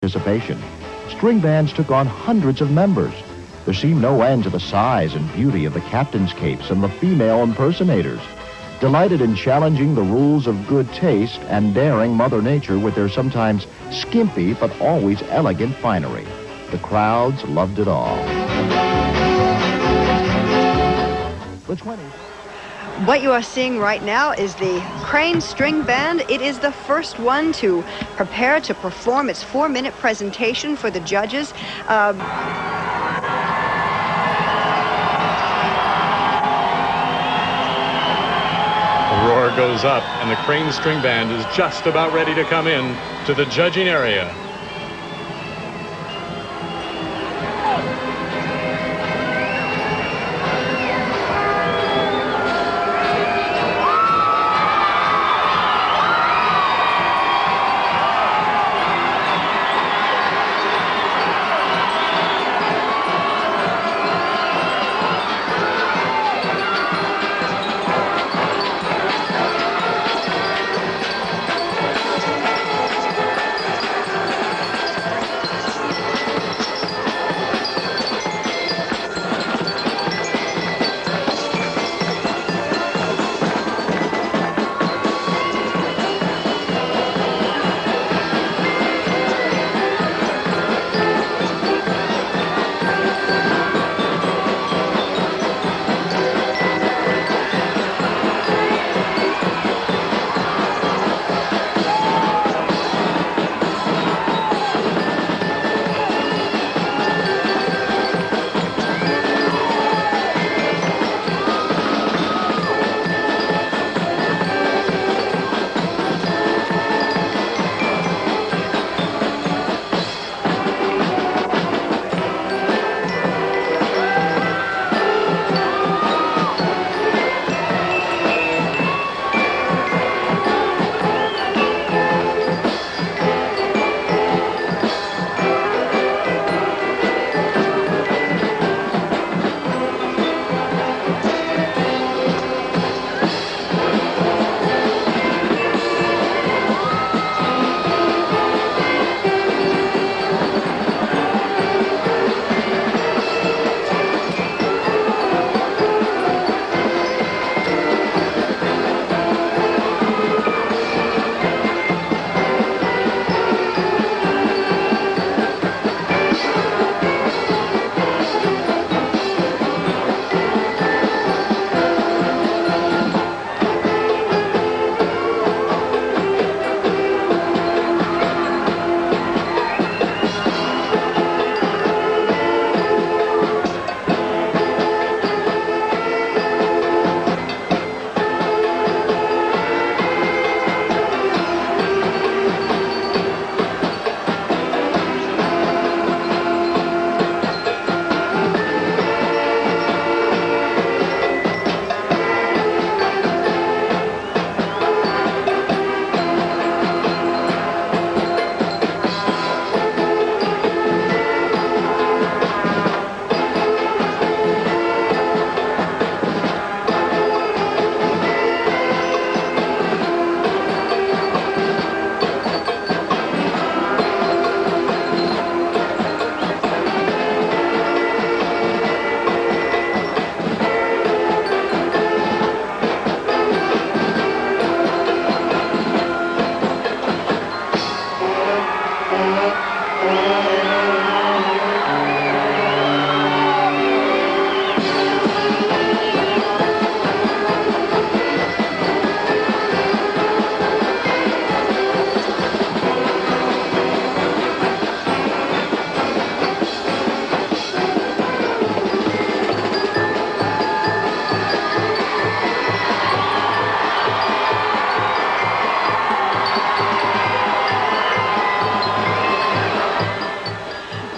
participation. String bands took on hundreds of members. There seemed no end to the size and beauty of the captain's capes and the female impersonators. Delighted in challenging the rules of good taste and daring Mother Nature with their sometimes skimpy but always elegant finery. The crowds loved it all. The 20s. What you are seeing right now is the Crane String Band. It is the first one to prepare to perform its 4-minute presentation for the judges. The roar goes up, and the Crane String Band is just about ready to come in to the judging area.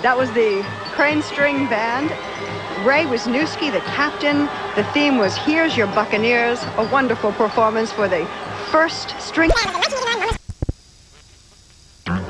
That was the Crane String Band. Ray Wisniewski, the captain. The theme was Here's Your Buccaneers, a wonderful performance for the first string.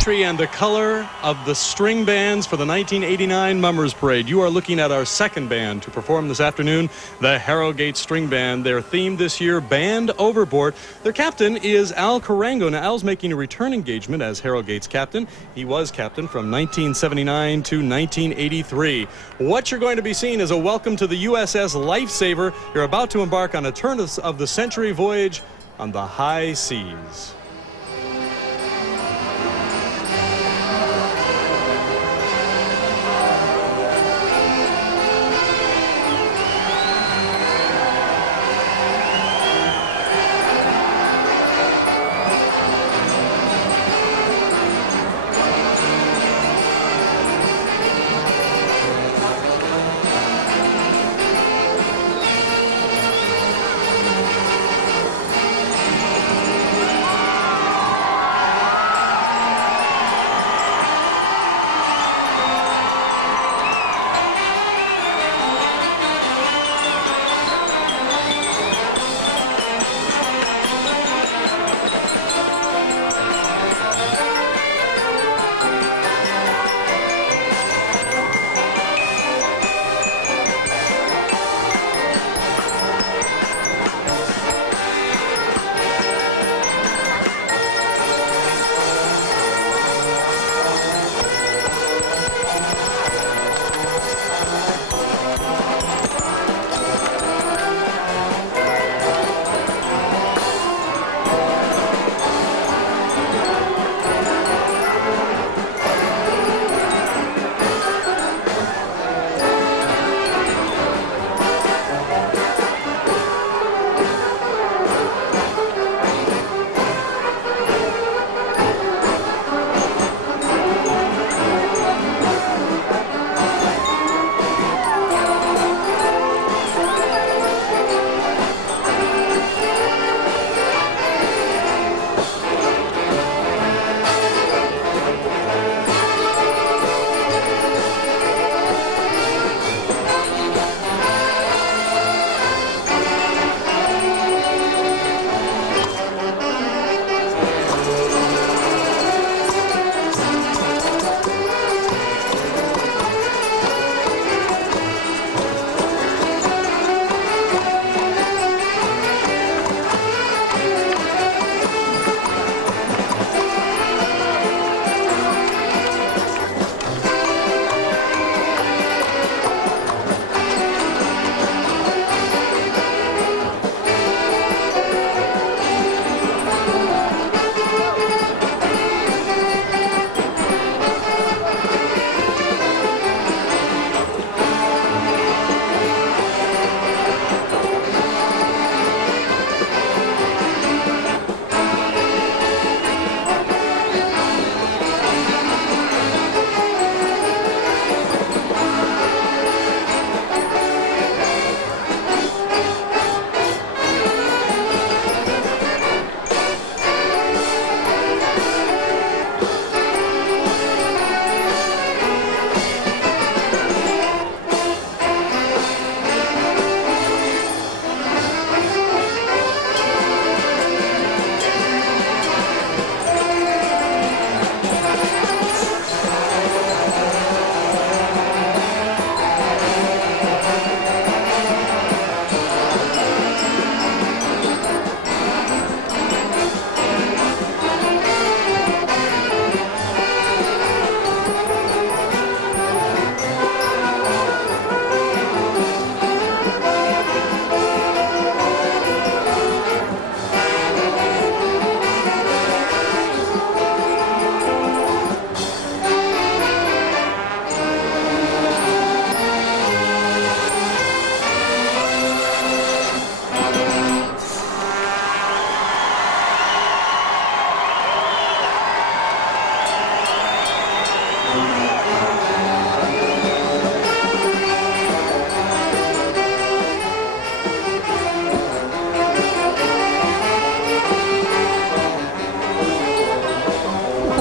symmetry and the color of the string bands for the 1989 Mummers Parade. You are looking at our second band to perform this afternoon, the Harrogate String Band. They're themed this year, Band Overboard. Their captain is Al Carango. Now, Al's making a return engagement as Harrogate's captain. He was captain from 1979 to 1983. What you're going to be seeing is a welcome to the USS Lifesaver. You're about to embark on a turn of the century voyage on the high seas.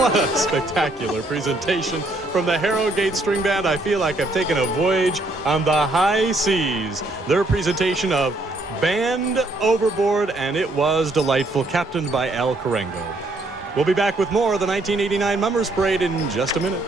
What a spectacular presentation from the Harrogate String Band. I feel like I've taken a voyage on the high seas. Their presentation of Band Overboard, and it was delightful, captained by Al Carango. We'll be back with more of the 1989 Mummers Parade in just a minute.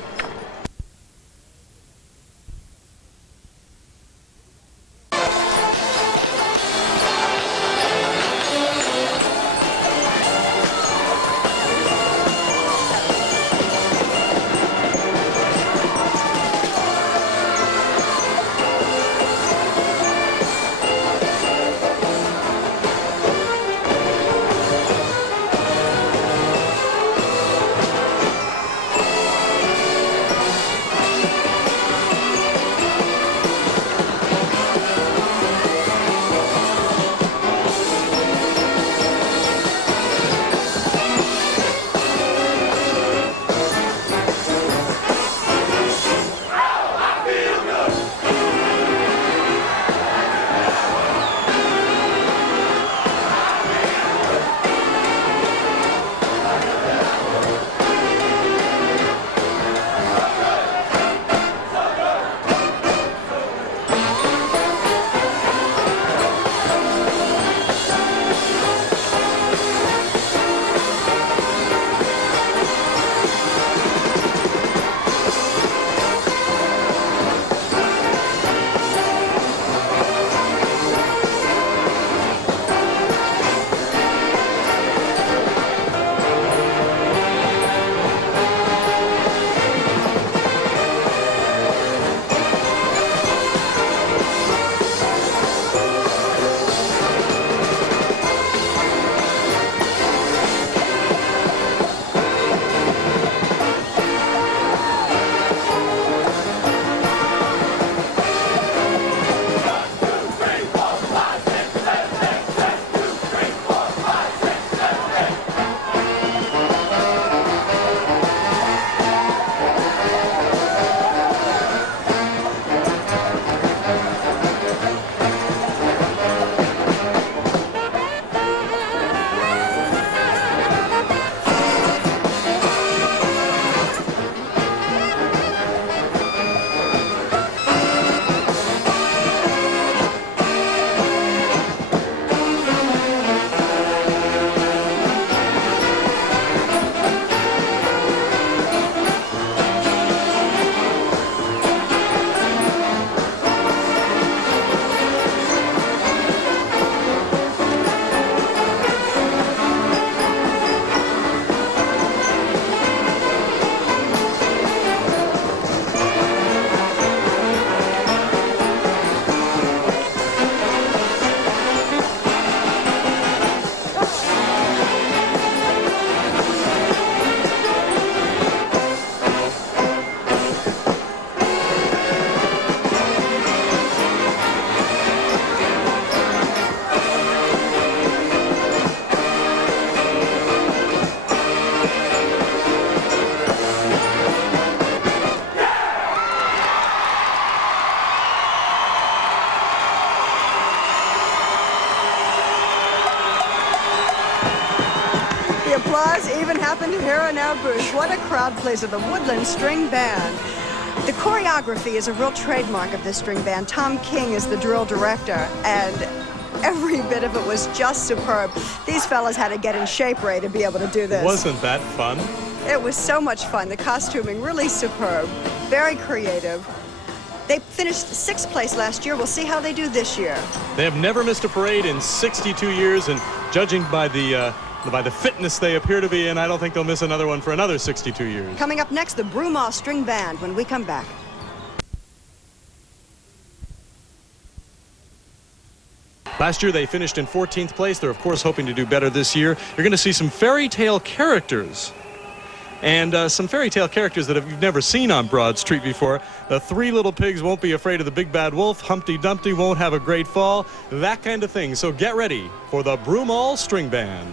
The applause even happened here in our booth. What a crowd pleaser, the Woodland String Band. The choreography is a real trademark of this string band. Tom King is the drill director, and every bit of it was just superb. These fellas had to get in shape, Ray, to be able to do this. Wasn't that fun? It was so much fun. The costuming really superb, very creative. They finished 6th place last year. We'll see how they do this year. They have never missed a parade in 62 years, and judging by the fitness they appear to be in, I don't think they'll miss another one for another 62 years. Coming up next, the Broomall String Band when we come back. Last year they finished in 14th place. They're of course hoping to do better this year. You're going to see some fairy tale characters. And some fairy tale characters that you've never seen on Broad Street before. The 3 little pigs won't be afraid of the big bad wolf. Humpty Dumpty won't have a great fall. That kind of thing. So get ready for the Broomall String Band.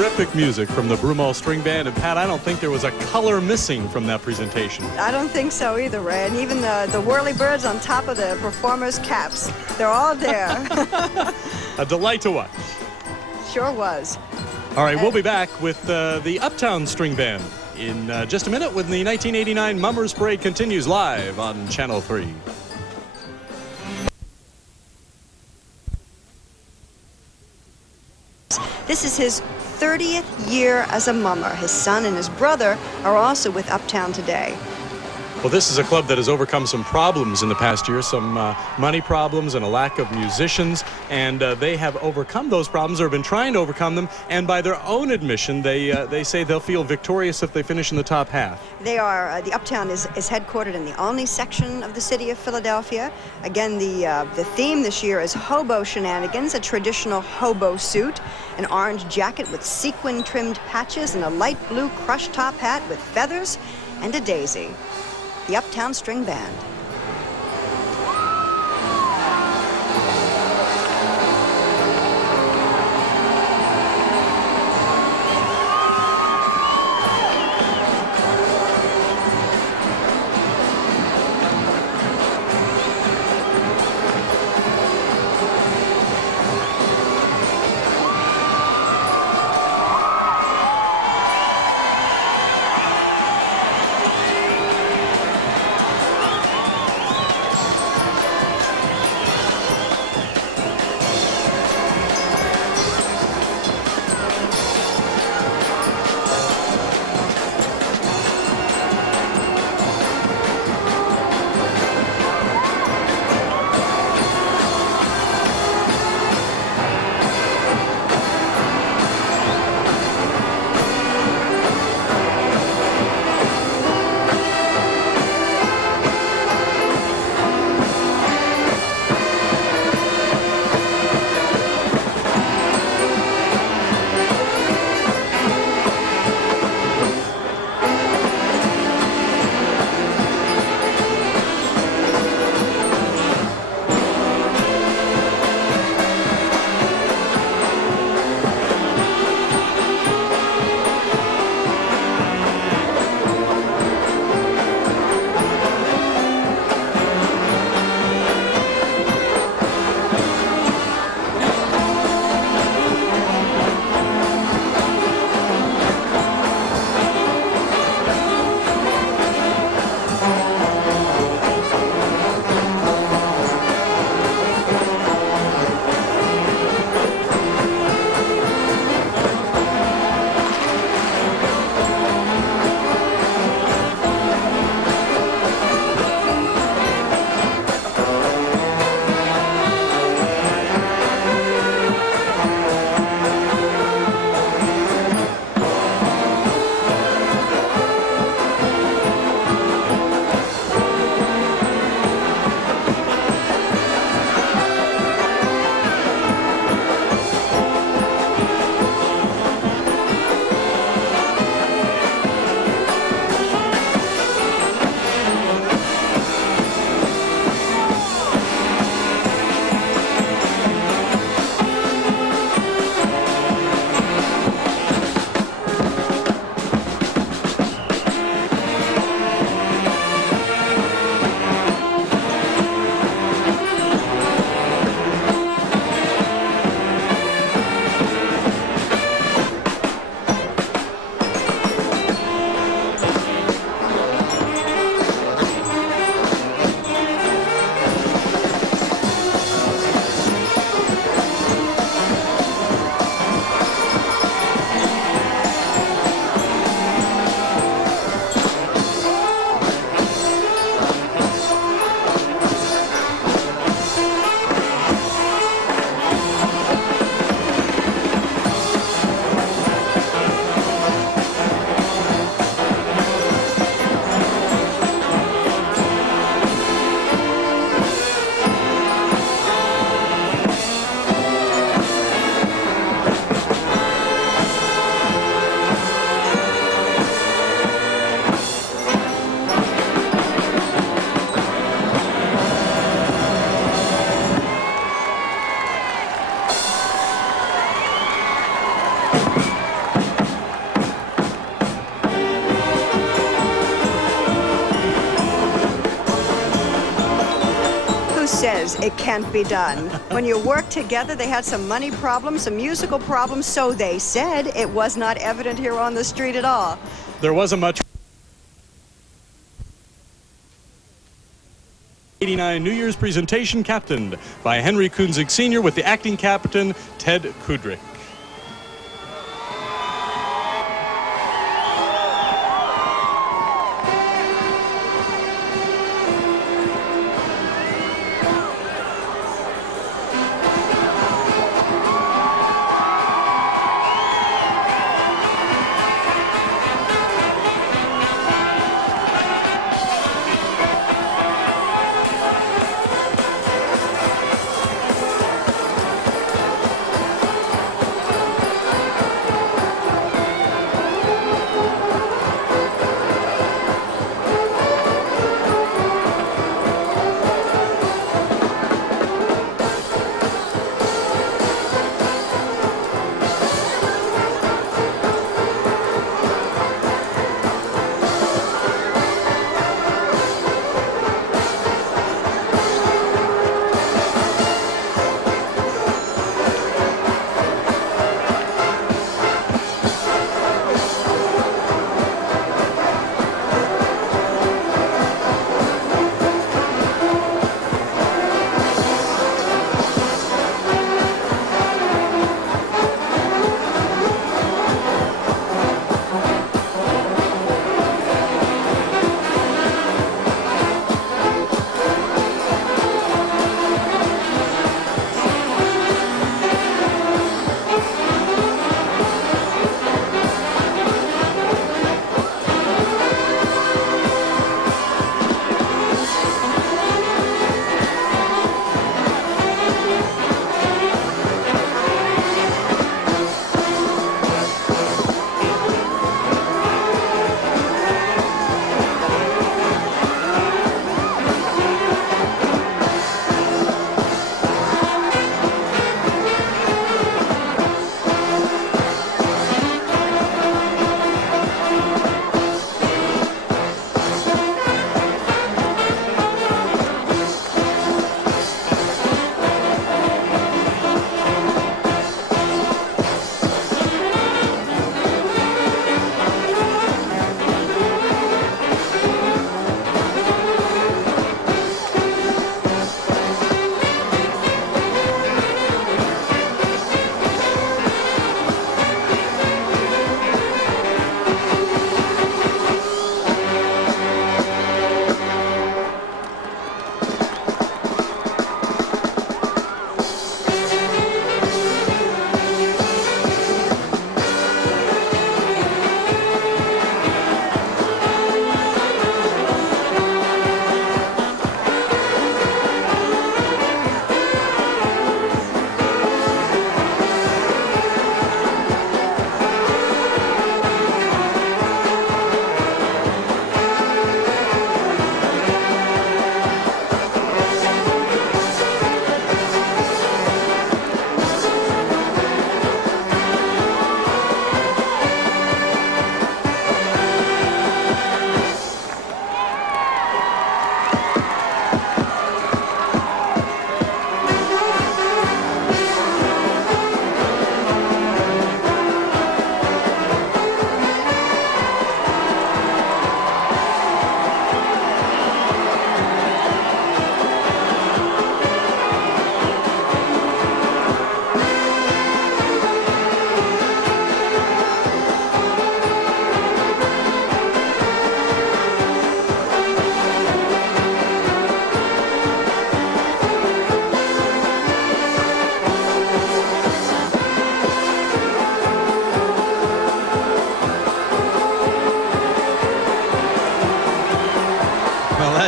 Terrific music from the Broomall String Band. And Pat, I don't think there was a color missing from that presentation. I don't think so either, Ray. And even the whirly-birds on top of the performers' caps, they're all there. A delight to watch. Sure was. All right, we'll be back with the Uptown String Band in just a minute when the 1989 Mummers Parade continues live on Channel 3. This is his 30th year as a mummer. His son and his brother are also with Uptown today. Well, this is a club that has overcome some problems in the past year, some money problems and a lack of musicians, and they have overcome those problems or have been trying to overcome them, and by their own admission, they say they'll feel victorious if they finish in the top half. They are, the Uptown is headquartered in the Olney section of the city of Philadelphia. Again, the theme this year is hobo shenanigans, a traditional hobo suit, an orange jacket with sequin-trimmed patches, and a light blue crush top hat with feathers and a daisy. The Uptown String Band. it can't be done. When you work together, they had some money problems, some musical problems, so they said. It was not evident here on the street at all. There wasn't much. 89 New Year's presentation captained by Henry Kunzig Sr. with the acting captain, Ted Kudrick.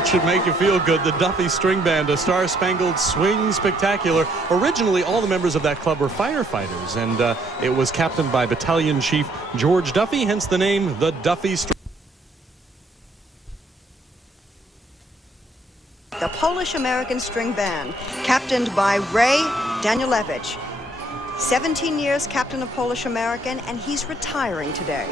That should make you feel good. The Duffy String Band, a star-spangled swing spectacular. Originally, all the members of that club were firefighters, and it was captained by Battalion Chief George Duffy, hence the name, the Duffy String. The Polish-American String Band, captained by Ray Danielewicz. 17 years captain of Polish-American, and he's retiring today.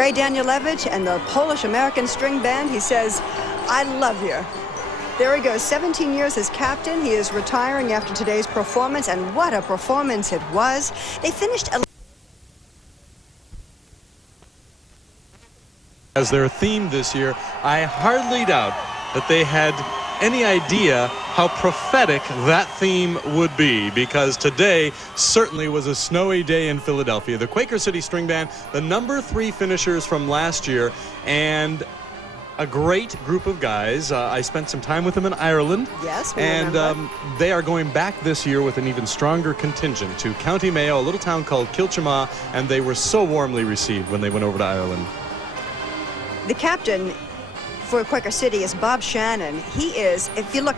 Ray Danielewicz and the Polish-American String Band. He says, I love you. There he goes, 17 years as captain. He is retiring after today's performance, and what a performance it was. They finished as their theme this year. I hardly doubt that they had any idea how prophetic that theme would be, because today certainly was a snowy day in Philadelphia. The Quaker City String Band, the #3 finishers from last year, and a great group of guys. I spent some time with them in Ireland. Yes, we and remember. they are going back this year with an even stronger contingent to County Mayo, a little town called Kilchama, and they were so warmly received when they went over to Ireland. The captain for Quaker City is Bob Shannon. He is, if you look,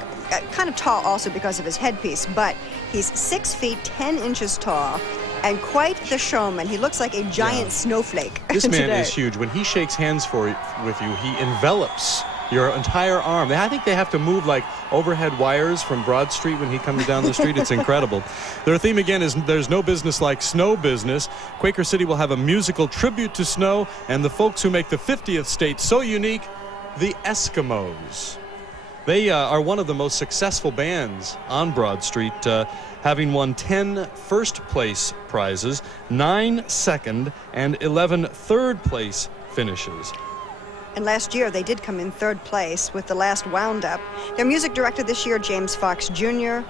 kind of tall also because of his headpiece, but he's 6 feet 10 inches tall and quite the showman. He looks like a giant snowflake. This man today. is huge. When he shakes hands with you, he envelops your entire arm. I think they have to move like overhead wires from Broad Street when he comes down the street. It's incredible. Their theme again is There's No Business Like Snow Business. Quaker City will have a musical tribute to snow and the folks who make the 50th state so unique, the Eskimos. They are one of the most successful bands on Broad Street, having won 10 first-place prizes, 9 second, and 11 third-place finishes. And last year, they did come in 3rd place with the last Wound-Up. Their music director this year, James Fox Jr.,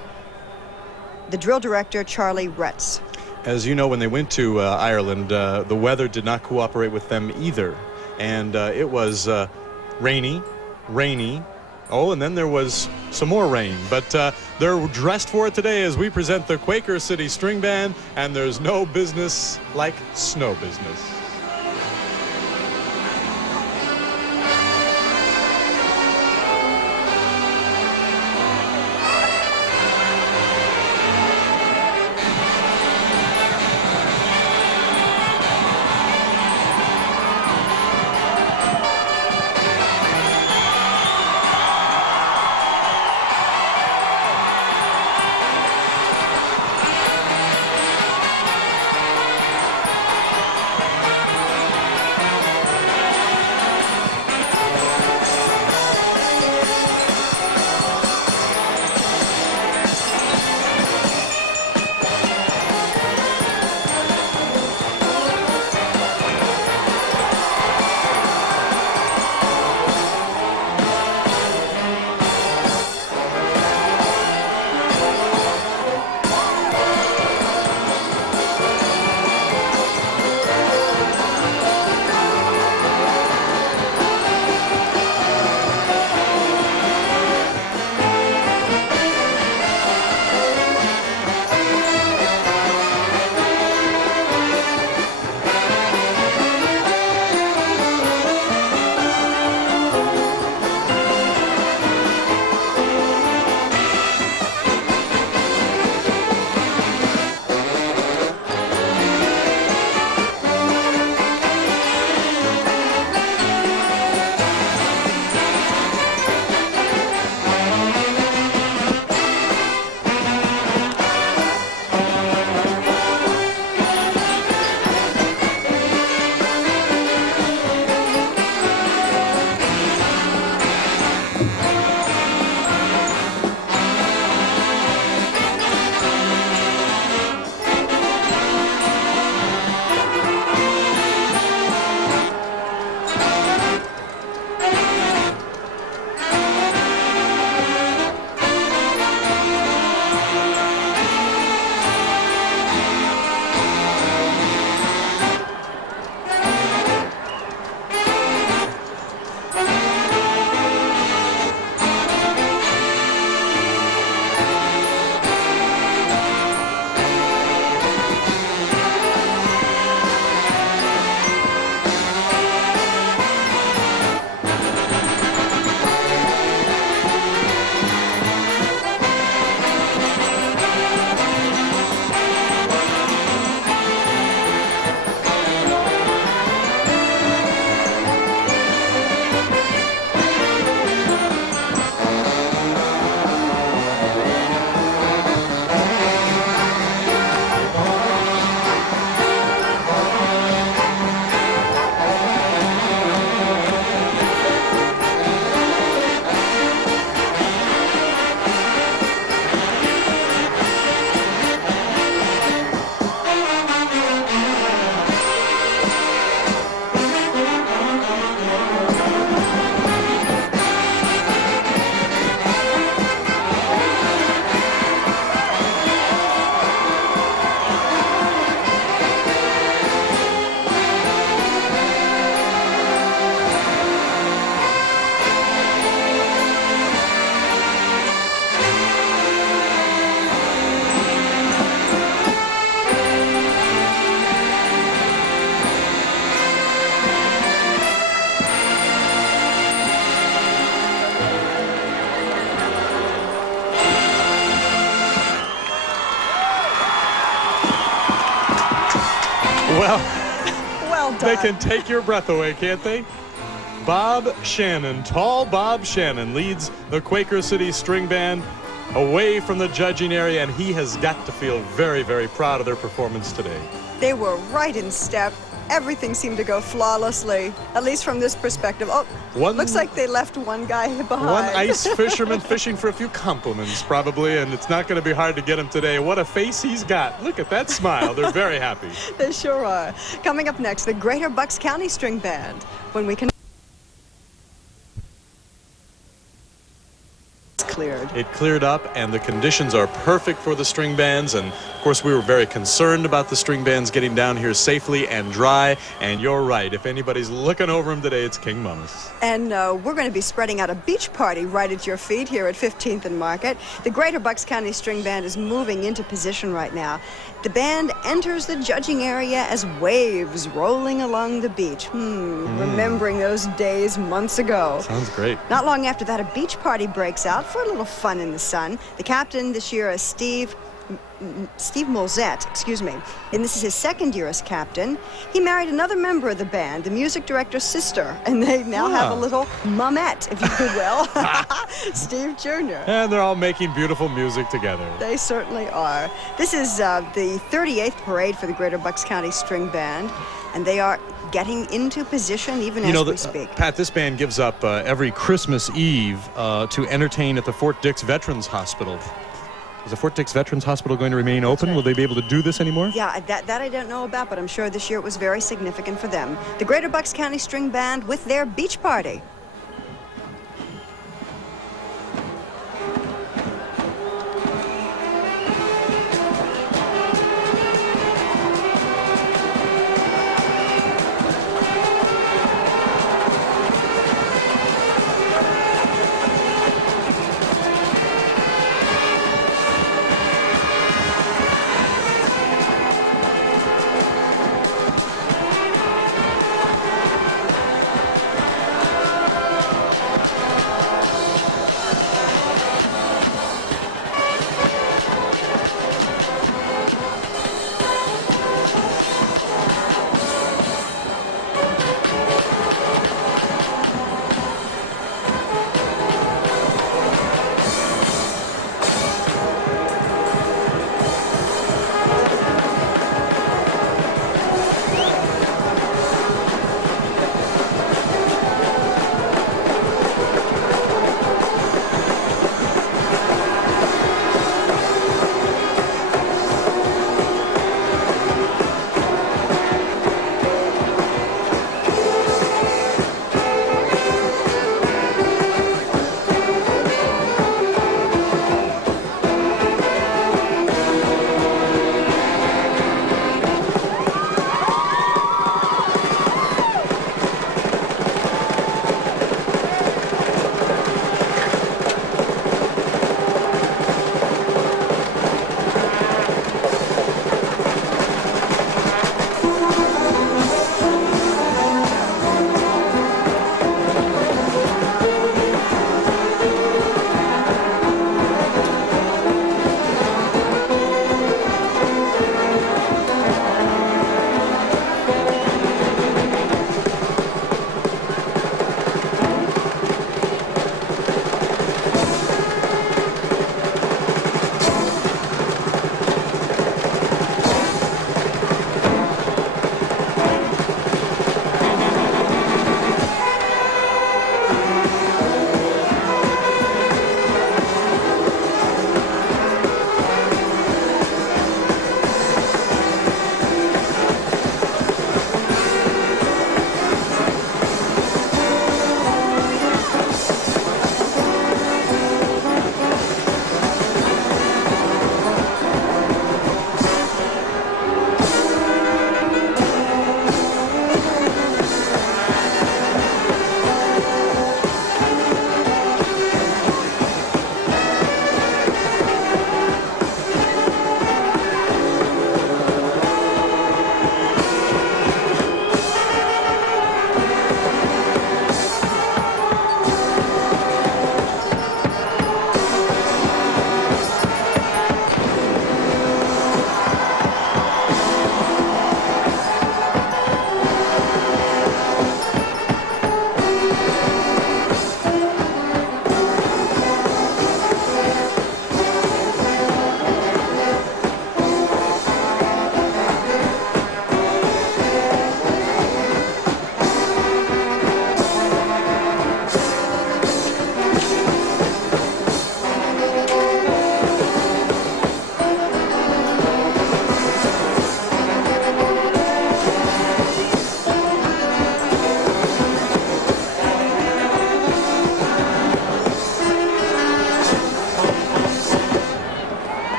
the drill director, Charlie Retz. As you know, when they went to Ireland, the weather did not cooperate with them either. And it was rainy. Oh, and then there was some more rain. But they're dressed for it today as we present the Quaker City String Band, and there's no business like snow business. Well, Well done. they can take your breath away, can't they? Bob Shannon, tall Bob Shannon, leads the Quaker City String Band away from the judging area, and he has got to feel very, very proud of their performance today. They were right in step. Everything seemed to go flawlessly, at least from this perspective. Oh, looks like they left one guy behind. One ice fisherman fishing for a few compliments, probably, and it's not going to be hard to get him today. What a face he's got. Look at that smile. They're very happy. They sure are. Coming up next, the Greater Bucks County String Band. When we can... Cleared. It cleared up, and the conditions are perfect for the string bands. And of course, we were very concerned about the string bands getting down here safely and dry. And you're right, if anybody's looking over them today, it's King Mummus. And we're going to be spreading out a beach party right at your feet here at 15th and Market. The Greater Bucks County String Band is moving into position right now. The band enters the judging area as waves rolling along the beach. Remembering those days months ago. Sounds great. Not long after that, a beach party breaks out for a little fun in the sun. The captain this year is Steve Molzette, excuse me, and this is his second year as captain. He married another member of the band, the music director's sister, and they now have a little mumette, if you will, Steve Jr. And they're all making beautiful music together. They certainly are. This is the 38th parade for the Greater Bucks County String Band, and they are getting into position even as we speak. Pat, this band gives up every Christmas Eve to entertain at the Fort Dix Veterans Hospital. Is the Fort Dix Veterans Hospital going to remain open? Right. Will they be able to do this anymore? Yeah, that I don't know about, but I'm sure this year it was very significant for them. The Greater Bucks County String Band with their beach party.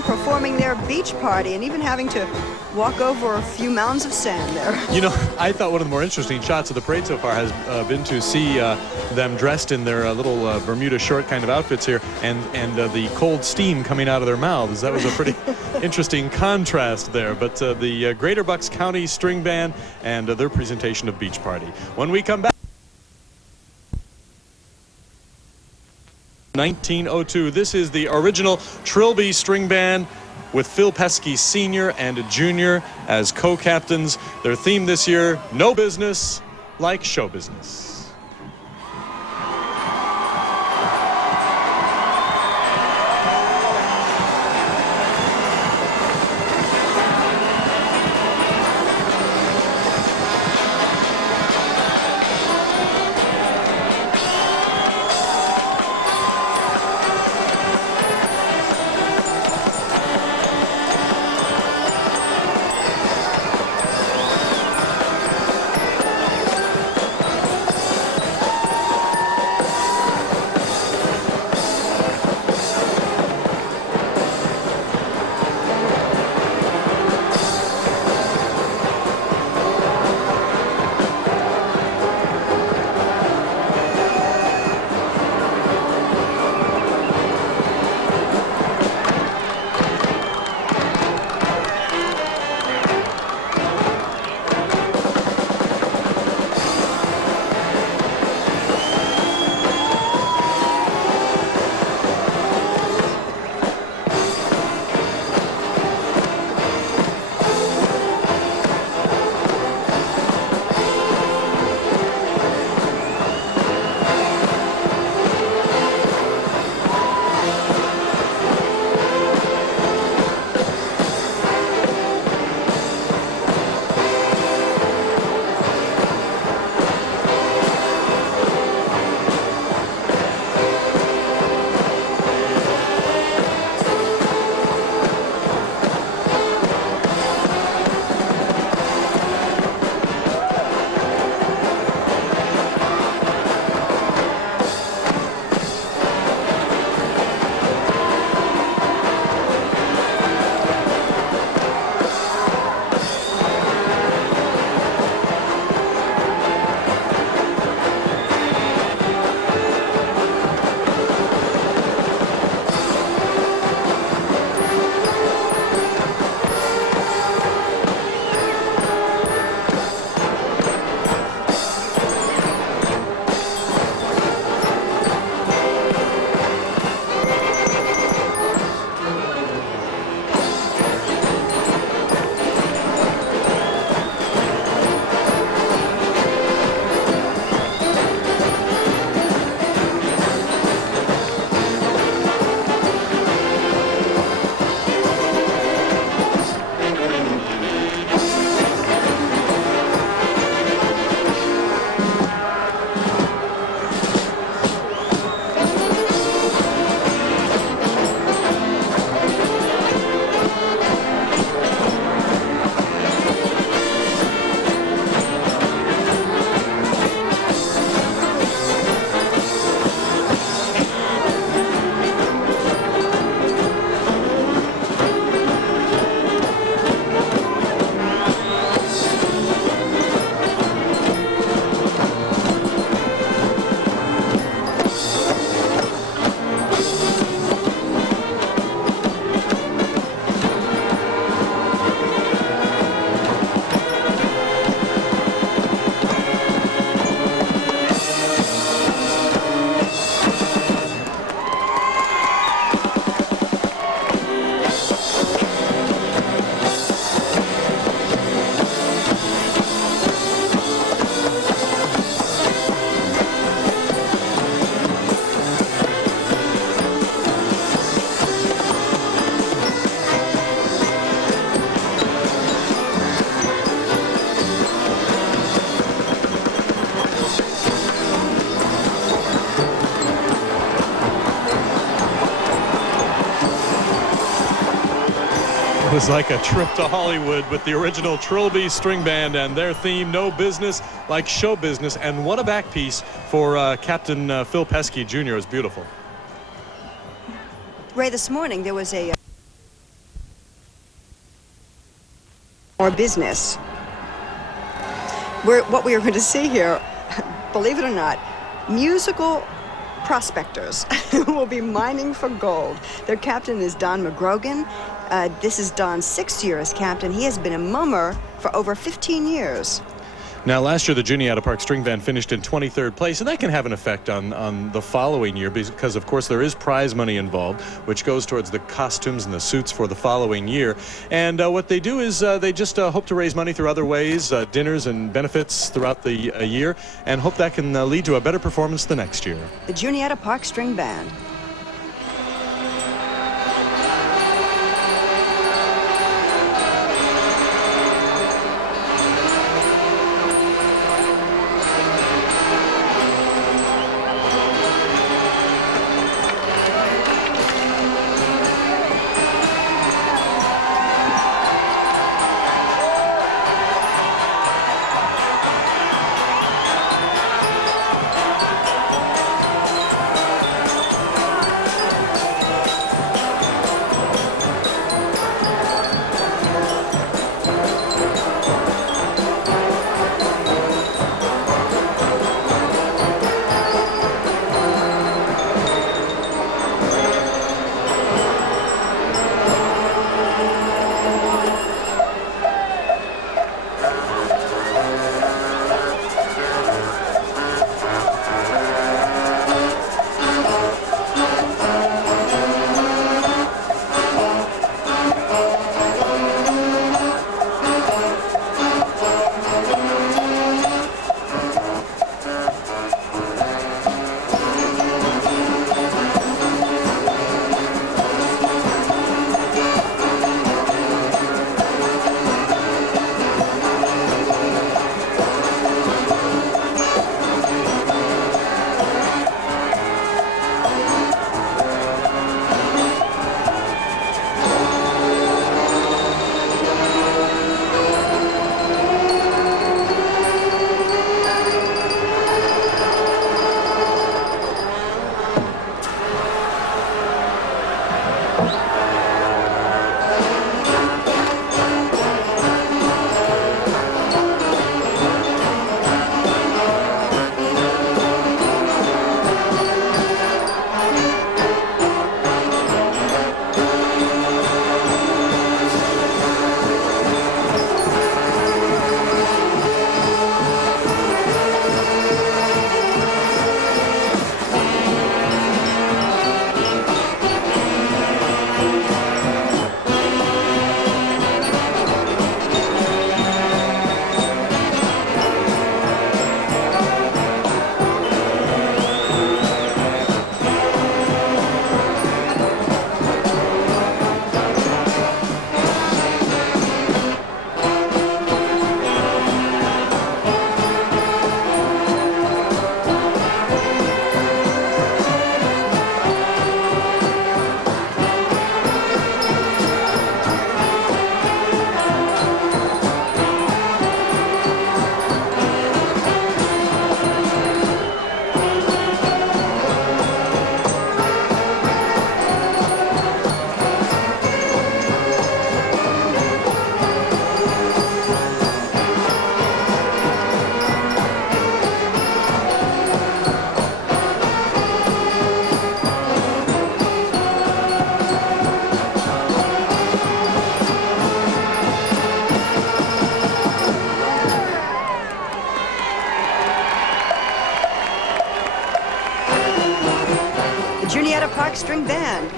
band performing their beach party and even having to walk over a few mounds of sand there. You know, I thought one of the more interesting shots of the parade so far has been to see them dressed in their little Bermuda short kind of outfits here, and the cold steam coming out of their mouths. That was a pretty interesting contrast there. But the Greater Bucks County String Band and their presentation of Beach Party. When we come back, 1902, this is the original Trilby String Band with Phil Pesky Sr. and Jr. as co-captains. Their theme this year, no business like show business. It was like a trip to Hollywood with the original Trilby String Band and their theme, No Business Like Show Business. And what a back piece for Captain Phil Pesky Jr. It was beautiful. Ray, this morning there was a our business. What we are going to see here, believe it or not, musical prospectors who will be mining for gold. Their captain is Don McGrogan. This is Don's 6th year as captain. He has been a mummer for over 15 years. Now, last year, the Juniata Park String Band finished in 23rd place, and that can have an effect on the following year because, of course, there is prize money involved, which goes towards the costumes and the suits for the following year. And what they do is they just hope to raise money through other ways, dinners and benefits throughout the year, and hope that can lead to a better performance the next year. The Juniata Park String Band. Juniata Park String Band,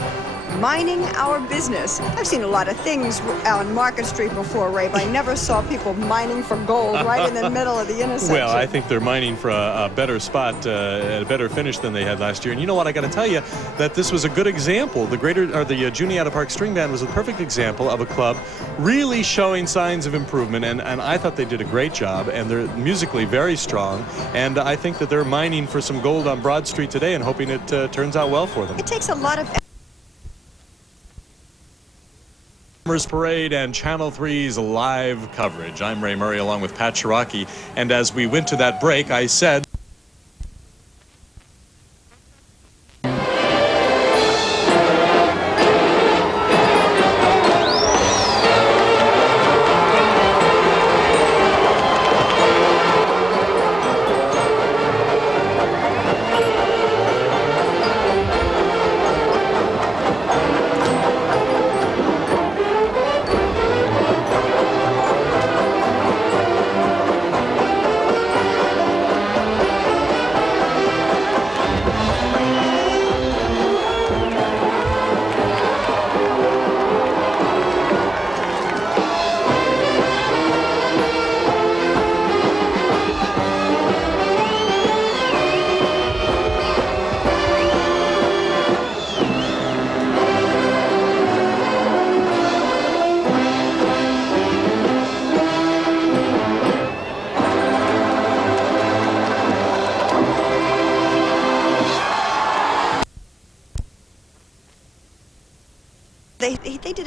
mining our business. I've seen a lot of things on Market Street before, Ray, but I never saw people mining for gold right in the middle of the intersection. Well, I think they're mining for a better spot, a better finish than they had last year. And you know what? I got to tell you that this was a good example. The Juniata Park String Band was a perfect example of a club really showing signs of improvement, and I thought they did a great job, and they're musically very strong. And I think that they're mining for some gold on Broad Street today and hoping it turns out well for them. It takes a lot of Mummers Parade and Channel 3's live coverage. I'm Ray Murray along with Pat Shiraki, and as we went to that break, I said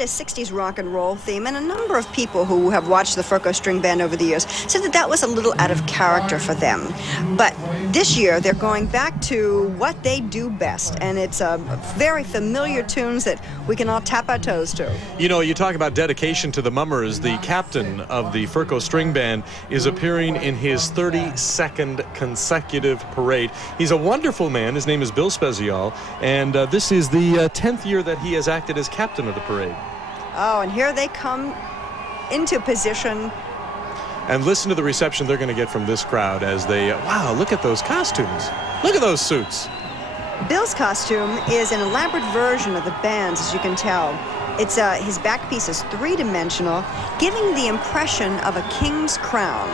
a 60s rock and roll theme, and a number of people who have watched the Furco String Band over the years said that that was a little out of character for them. But this year, they're going back to what they do best, and it's very familiar tunes that we can all tap our toes to. You know, you talk about dedication to the Mummers. The captain of the Furco String Band is appearing in his 32nd consecutive parade. He's a wonderful man. His name is Bill Spezial, and this is the 10th year that he has acted as captain of the parade. Oh, and here they come into position. And listen to the reception they're going to get from this crowd as they, wow, look at those costumes. Look at those suits. Bill's costume is an elaborate version of the band's, as you can tell. It's his back piece is three-dimensional, giving the impression of a king's crown.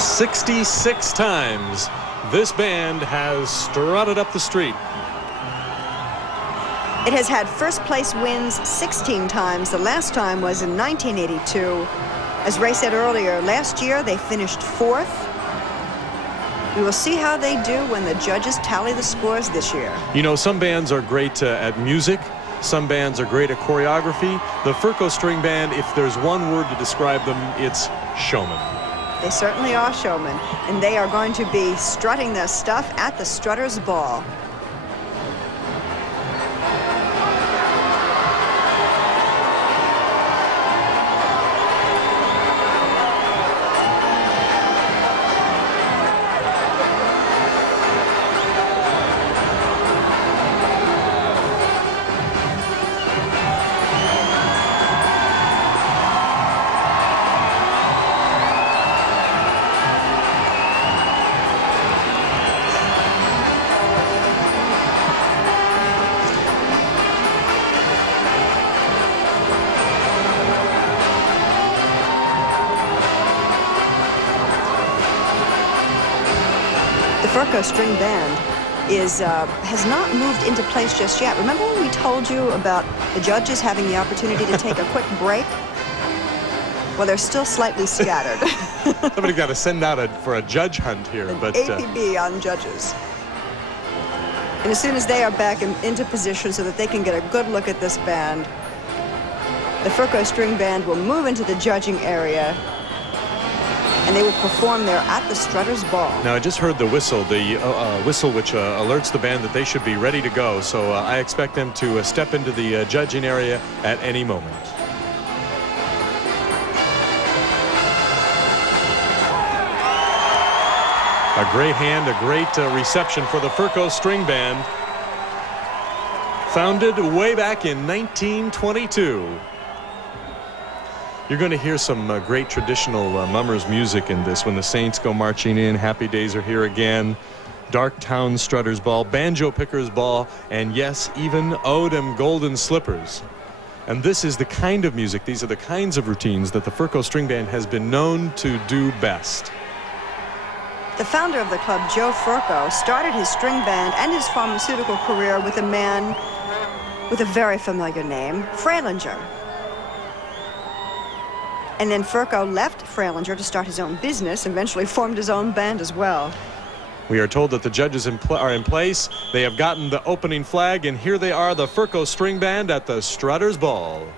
66 times this band has strutted up the street. It has had first place wins 16 times. The last time was in 1982. As Ray said earlier, last year they finished 4th. We will see how they do when the judges tally the scores this year. You know, some bands are great at music. Some bands are great at choreography. The Furco String Band, if there's one word to describe them, it's showman. They certainly are showmen, and they are going to be strutting their stuff at the Strutters Ball. The Furco String Band has not moved into place just yet. Remember when we told you about the judges having the opportunity to take a quick break? Well, they're still slightly scattered. Somebody got to send out for a judge hunt here. But APB on judges. And as soon as they are back into position so that they can get a good look at this band, the Furco String Band will move into the judging area, and they will perform there at the Strutters Ball. Now, I just heard the whistle which alerts the band that they should be ready to go. So I expect them to step into the judging area at any moment. A great hand, a great reception for the Furco String Band. Founded way back in 1922. You're going to hear some great traditional Mummers music in this. When the Saints go marching in, Happy Days Are Here Again, Dark Town Strutters Ball, Banjo Pickers Ball, and yes, even Oh Dem Golden Slippers. And this is the kind of music, these are the kinds of routines that the Furco String Band has been known to do best. The founder of the club, Joe Furco, started his string band and his pharmaceutical career with a man with a very familiar name, Freilinger. And then Furco left Freilinger to start his own business, eventually formed his own band as well. We are told that the judges are in place. They have gotten the opening flag, and here they are, the Furco String Band at the Strutters Ball.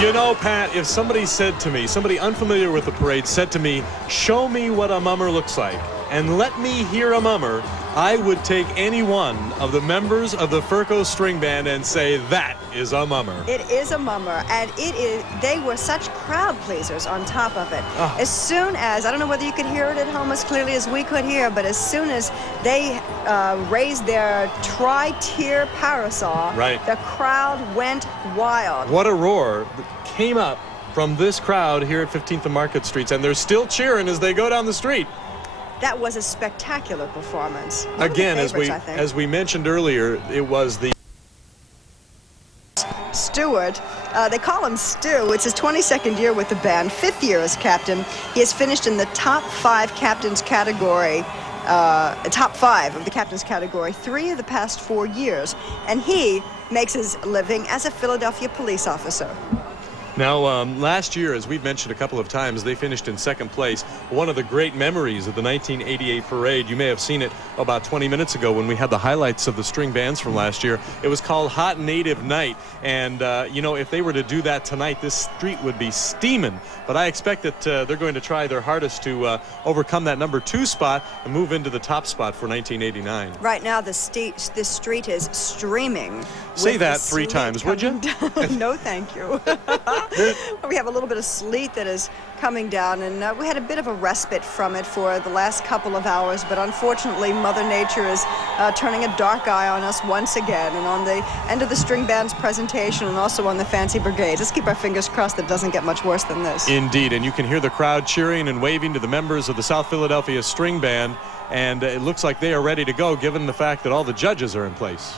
You know, Pat, if somebody said to me, somebody unfamiliar with the parade said to me, show me what a mummer looks like, and let me hear a mummer, I would take any one of the members of the Furco String Band and say, that is a mummer. It is a mummer, and they were such crowd pleasers on top of it. Oh. As soon as, I don't know whether you could hear it at home as clearly as we could hear, but as soon as they raised their tri-tier parasol, right, the crowd went wild. What a roar came up from this crowd here at 15th and Market Streets, and they're still cheering as they go down the street. That was a spectacular performance. Again, as we mentioned earlier, it was the Stewart, they call him Stu. It's his 22nd year with the band, 5th year as captain. He has finished in the top 5 captains category, top 5 of the captains category 3 of the past 4 years, and he makes his living as a Philadelphia police officer. Now, last year, as we've mentioned a couple of times, they finished in 2nd place. One of the great memories of the 1988 parade, you may have seen it about 20 minutes ago when we had the highlights of the string bands from last year. It was called Hot Native Night. And, you know, if they were to do that tonight, this street would be steaming. But I expect that they're going to try their hardest to overcome that number 2 spot and move into the top spot for 1989. Right now, this street is streaming. Say that 3 times, would you? No, thank you. We have a little bit of sleet that is coming down, and we had a bit of a respite from it for the last couple of hours, but unfortunately Mother Nature is turning a dark eye on us once again, and on the end of the string band's presentation and also on the Fancy Brigade. Let's keep our fingers crossed that it doesn't get much worse than this. Indeed, and you can hear the crowd cheering and waving to the members of the South Philadelphia String Band, and it looks like they are ready to go given the fact that all the judges are in place.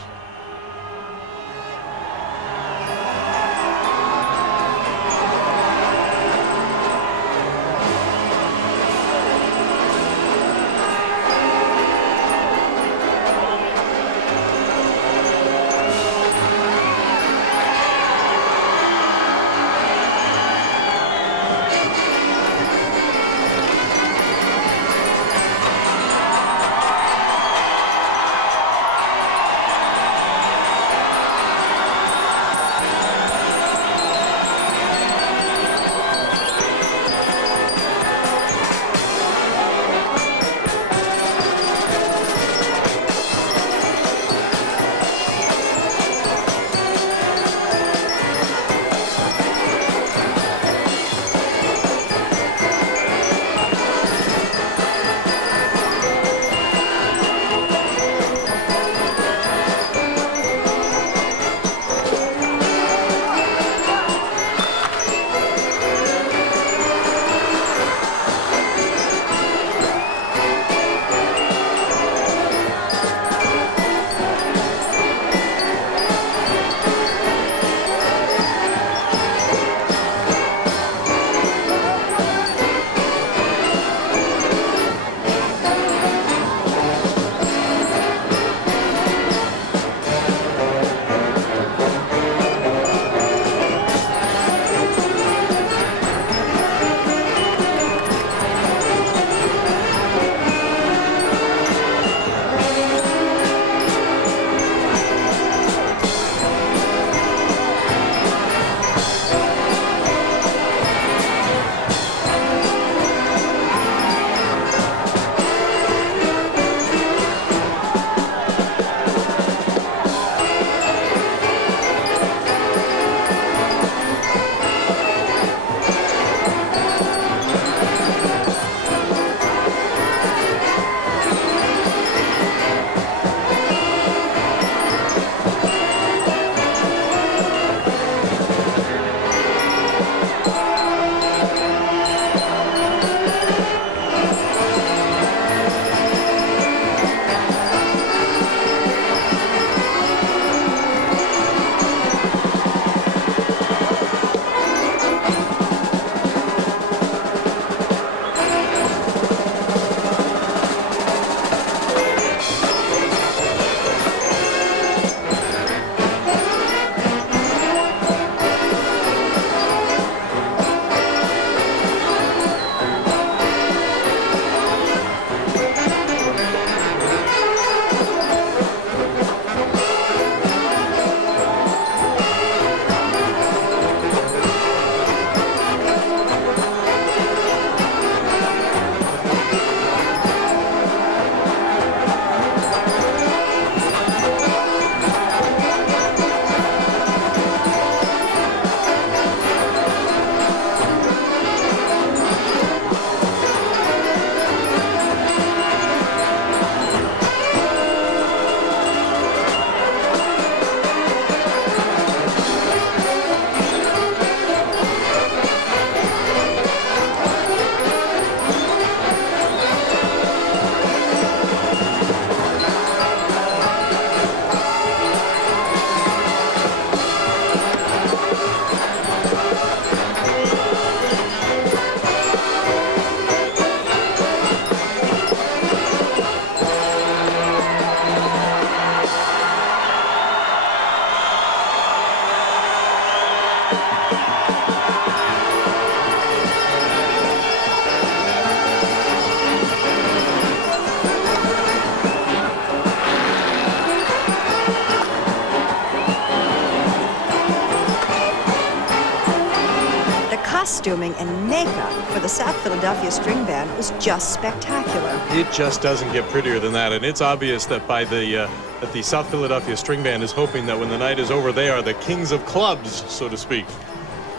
costuming and makeup for the South Philadelphia String Band was just spectacular. It just doesn't get prettier than that, and it's obvious that that the South Philadelphia String Band is hoping that when the night is over, they are the kings of clubs, so to speak.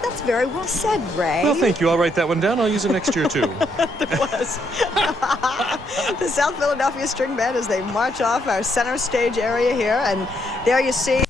That's very well said, Ray. Well, thank you. I'll write that one down. I'll use it next year, too. It was. The South Philadelphia String Band as they march off our center stage area here, and there you see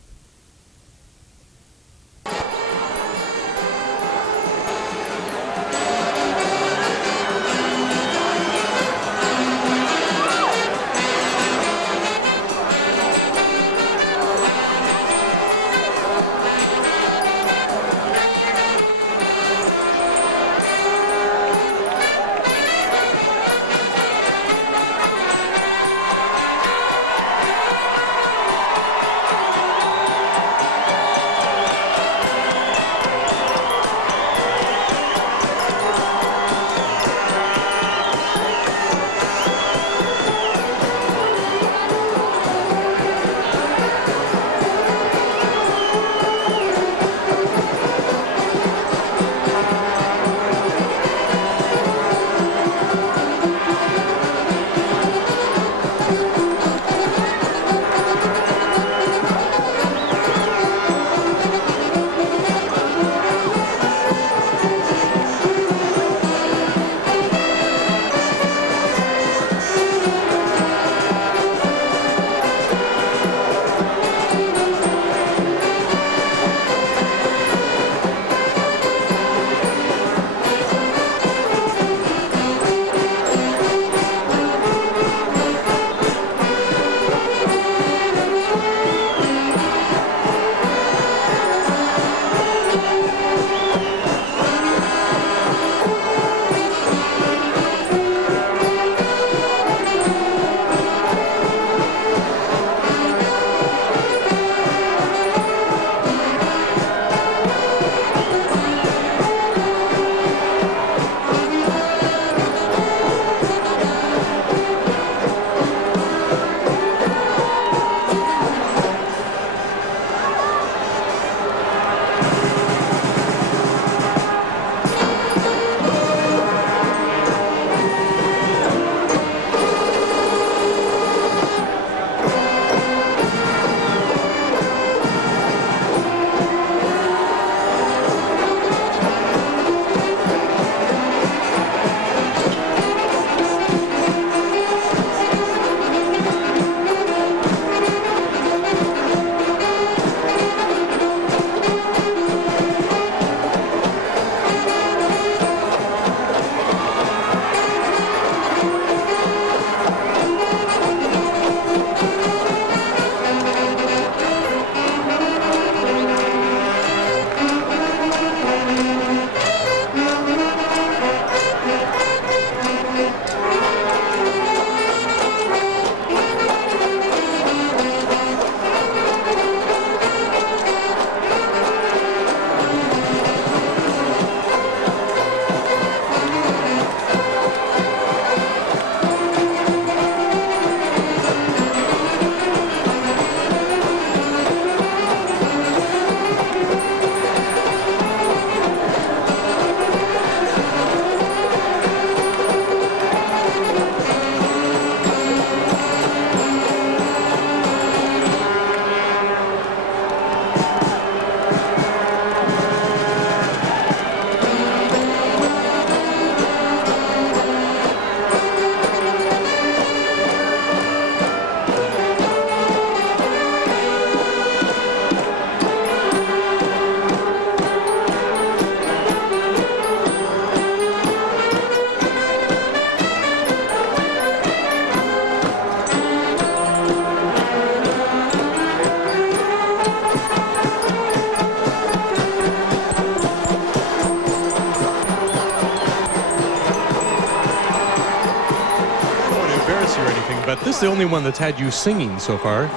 but this is the only one that's had you singing so far.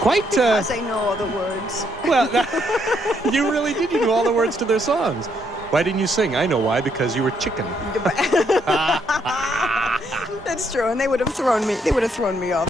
Quite. Because I know all the words. Well, you really did. You knew all the words to their songs. Why didn't you sing? I know why. Because you were chicken. That's true, and they would have thrown me. They would have thrown me off.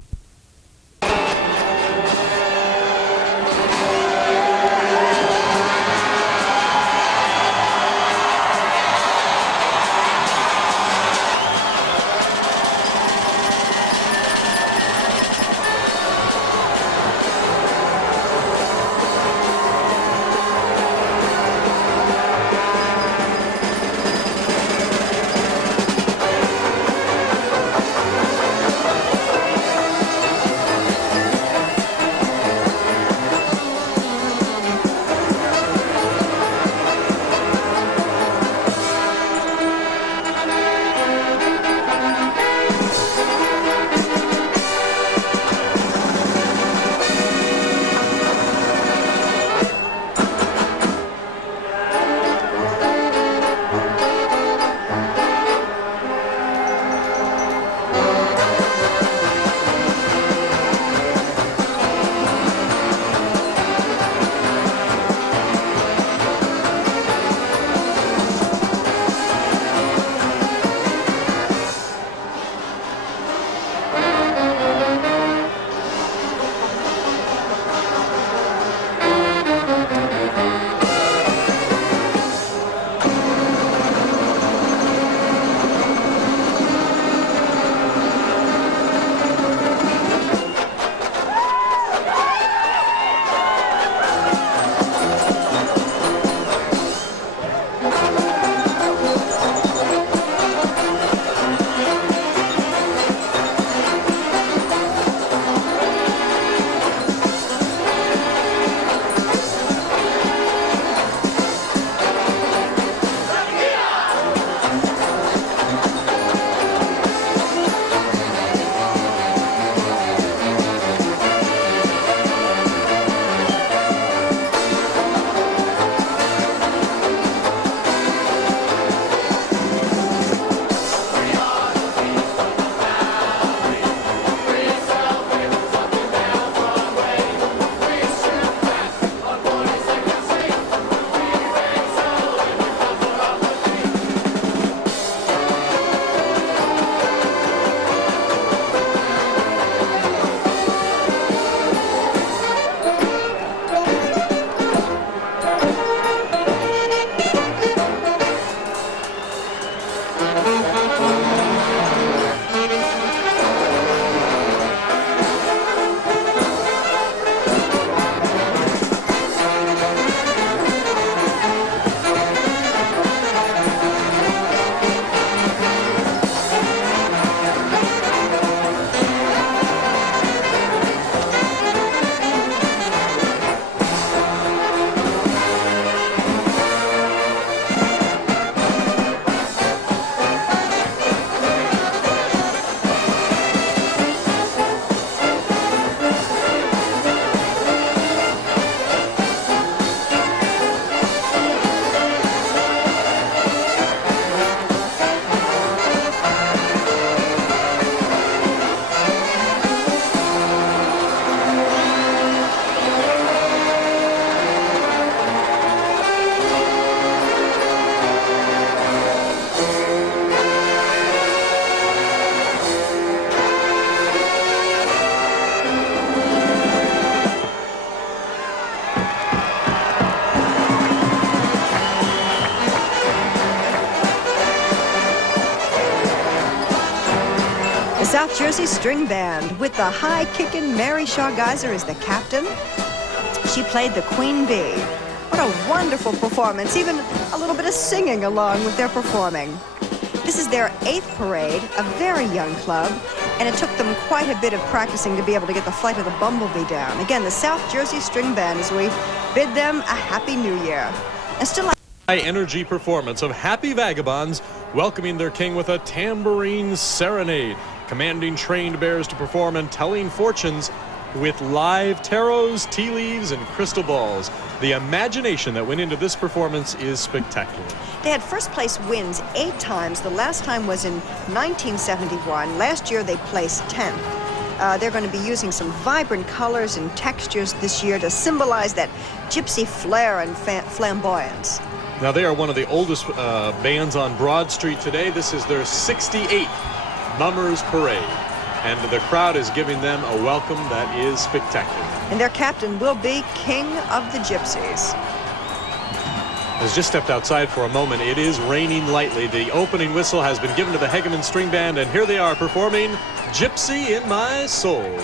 South Jersey String Band with the high-kicking Mary Shaw Geyser as the captain. She played the Queen Bee. What a wonderful performance, even a little bit of singing along with their performing. This is their 8th parade, a very young club, and it took them quite a bit of practicing to be able to get the Flight of the Bumblebee down. Again, the South Jersey String Band, as we bid them a Happy New Year. And still high-energy performance of Happy Vagabonds welcoming their king with a tambourine serenade, commanding trained bears to perform and telling fortunes with live tarots, tea leaves, and crystal balls. The imagination that went into this performance is spectacular. They had first place wins 8 times. The last time was in 1971. Last year they placed 10th. They're going to be using some vibrant colors and textures this year to symbolize that gypsy flair and flamboyance. Now, they are one of the oldest bands on Broad Street today. This is their 68th Mummers Parade, and the crowd is giving them a welcome that is spectacular. And their captain will be King of the Gypsies. Has just stepped outside for a moment. It is raining lightly. The opening whistle has been given to the Hegeman String Band, and here they are performing Gypsy in My Soul.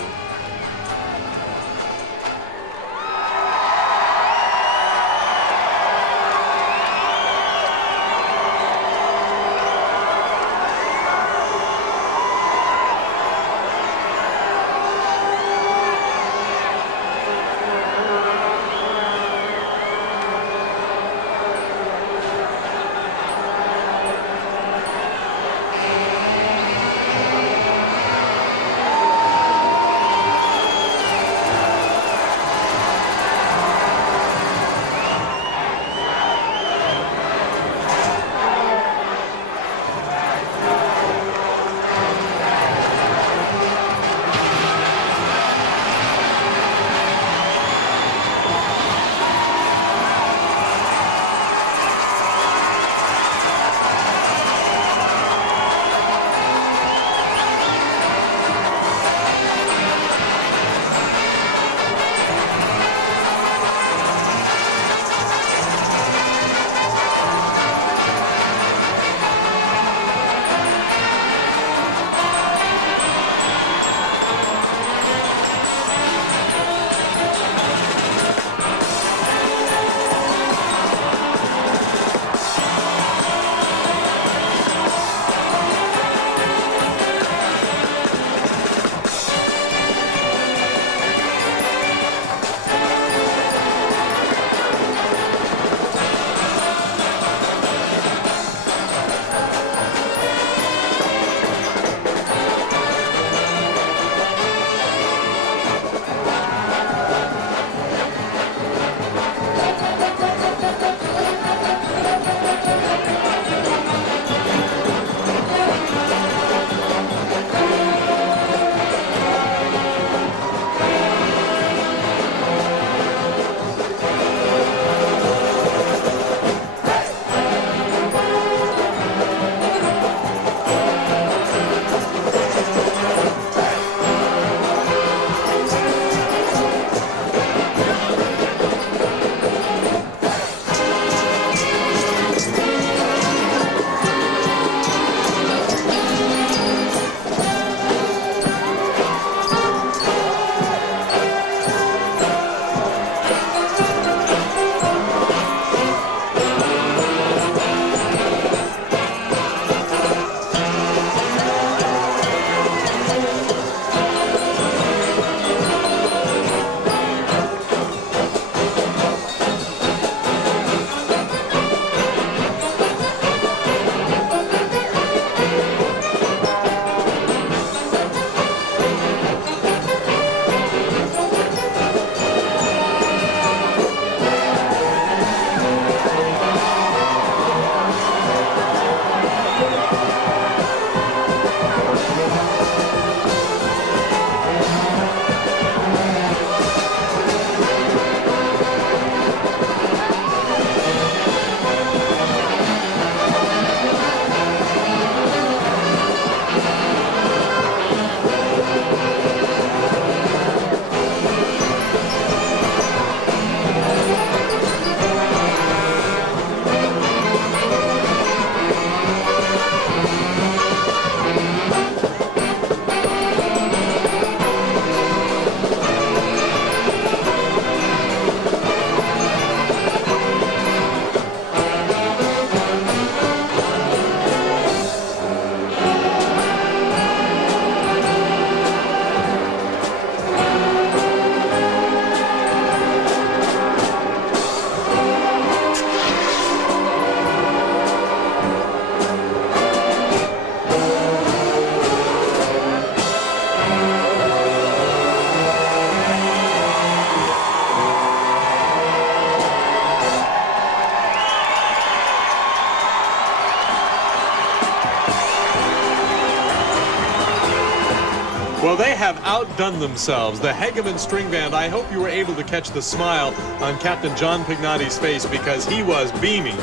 Well, they have outdone themselves. The Hegeman String Band, I hope you were able to catch the smile on Captain John Pignati's face because he was beaming.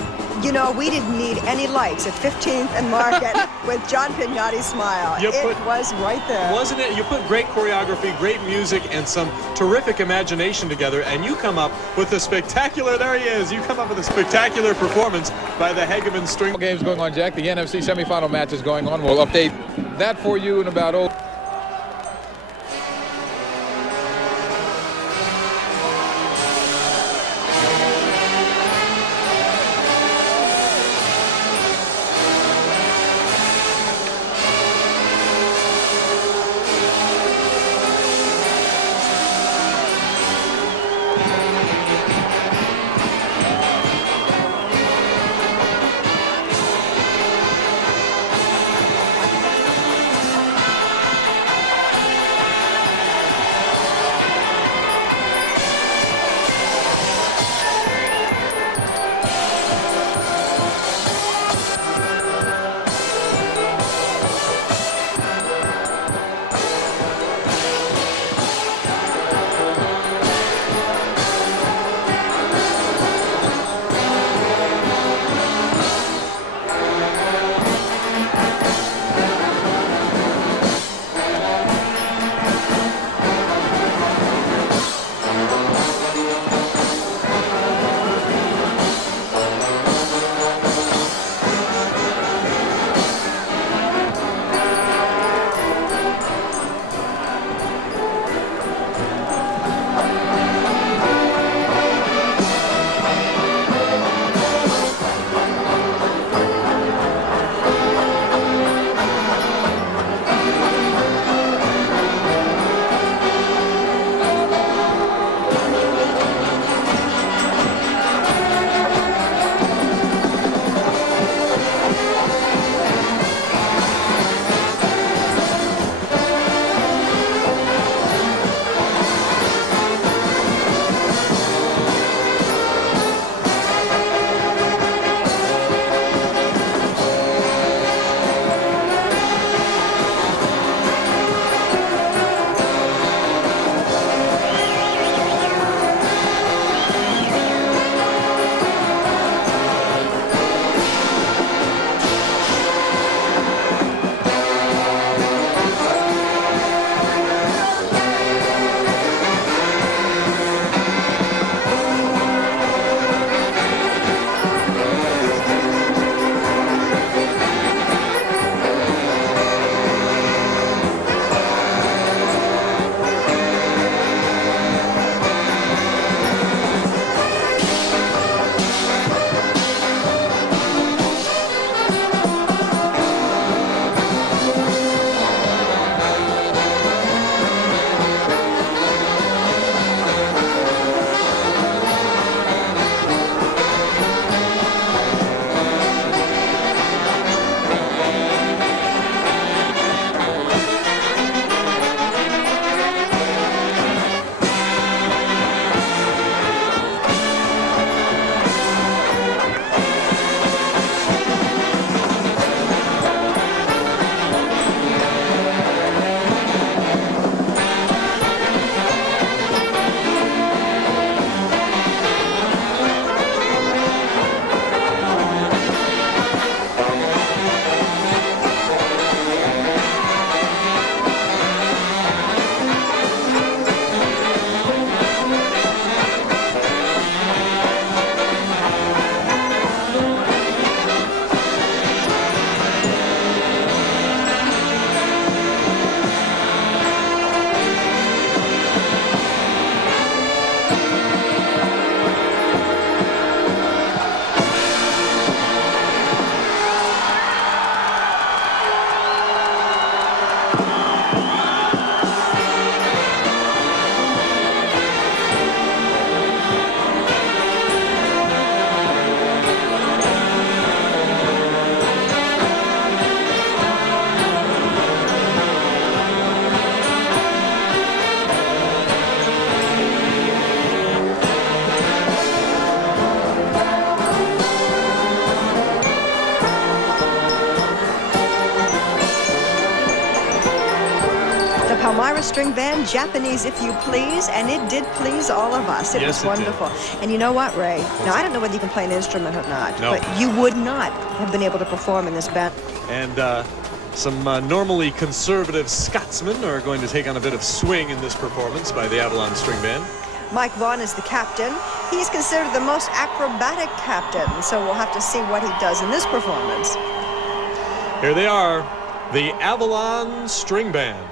You know, we didn't need any lights at 15th and Market with John Pignati's smile. It was right there. Wasn't it? You put great choreography, great music, and some terrific imagination together, and you come up with a spectacular, there he is, you come up with a spectacular performance by the Hegeman String Band. Games going on, Jack. The NFC semifinal match is going on. We'll update that for you in about string band, Japanese if you please, and it did please all of us. It was wonderful. And you know what, Ray? Now, I don't know whether you can play an instrument or not, but you would not have been able to perform in this band. And some normally conservative Scotsmen are going to take on a bit of swing in this performance by the Avalon String Band. Mike Vaughn is the captain. He's considered the most acrobatic captain, so we'll have to see what he does in this performance. Here they are, the Avalon String Band.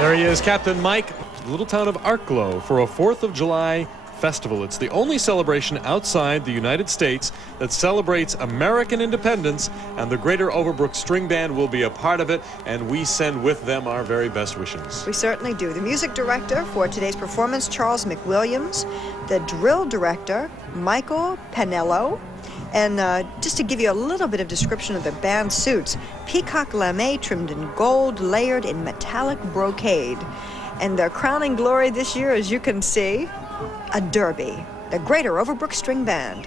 There he is, Captain Mike, the little town of Arklow, for a 4th of July Festival. It's the only celebration outside the United States that celebrates American independence, and the Greater Overbrook String Band will be a part of it, and we send with them our very best wishes. We certainly do. The music director for today's performance, Charles McWilliams. The drill director, Michael Pinello. And just to give you a little bit of description of the band suits, peacock lame trimmed in gold, layered in metallic brocade. And their crowning glory this year, as you can see, a derby, the Greater Overbrook String Band.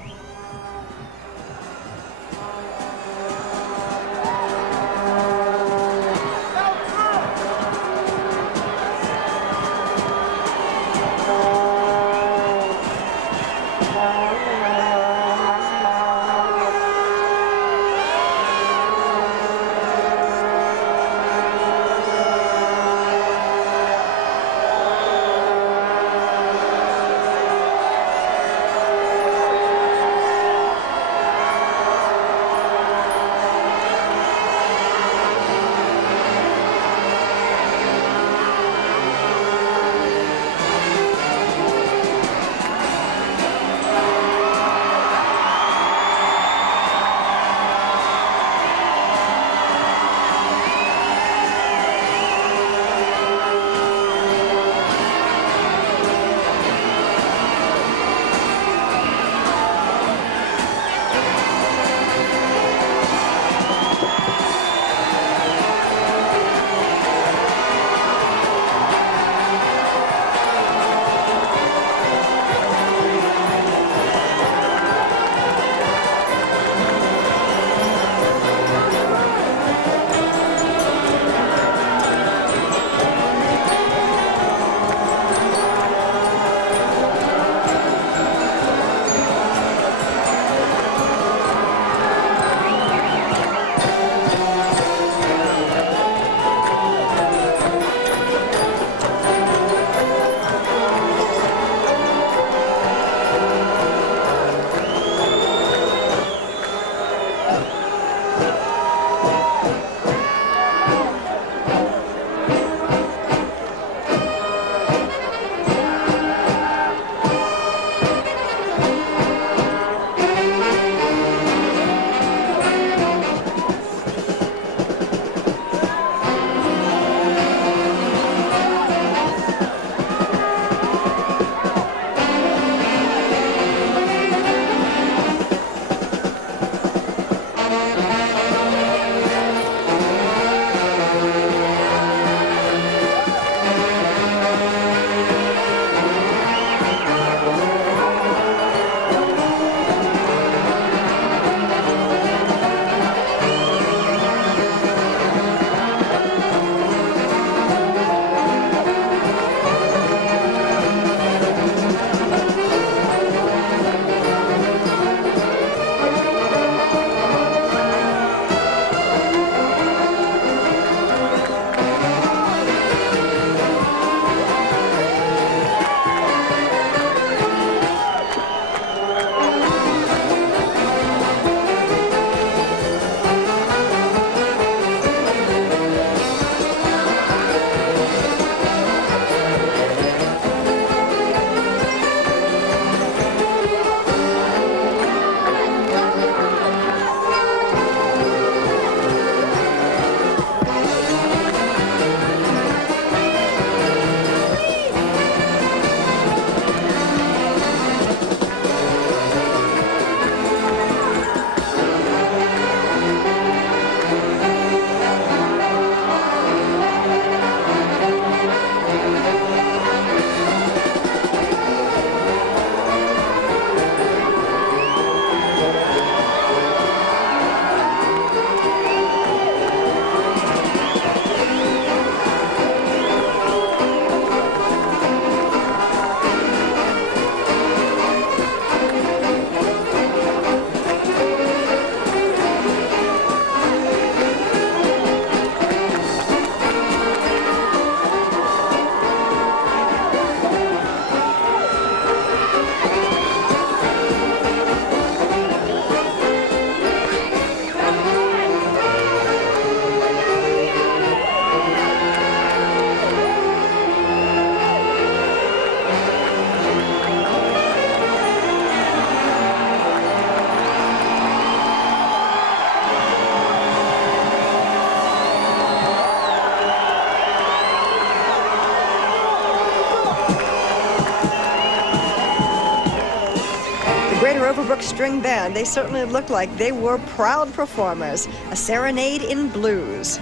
Greater Overbrook String Band, they certainly looked like they were proud performers. A serenade in blues.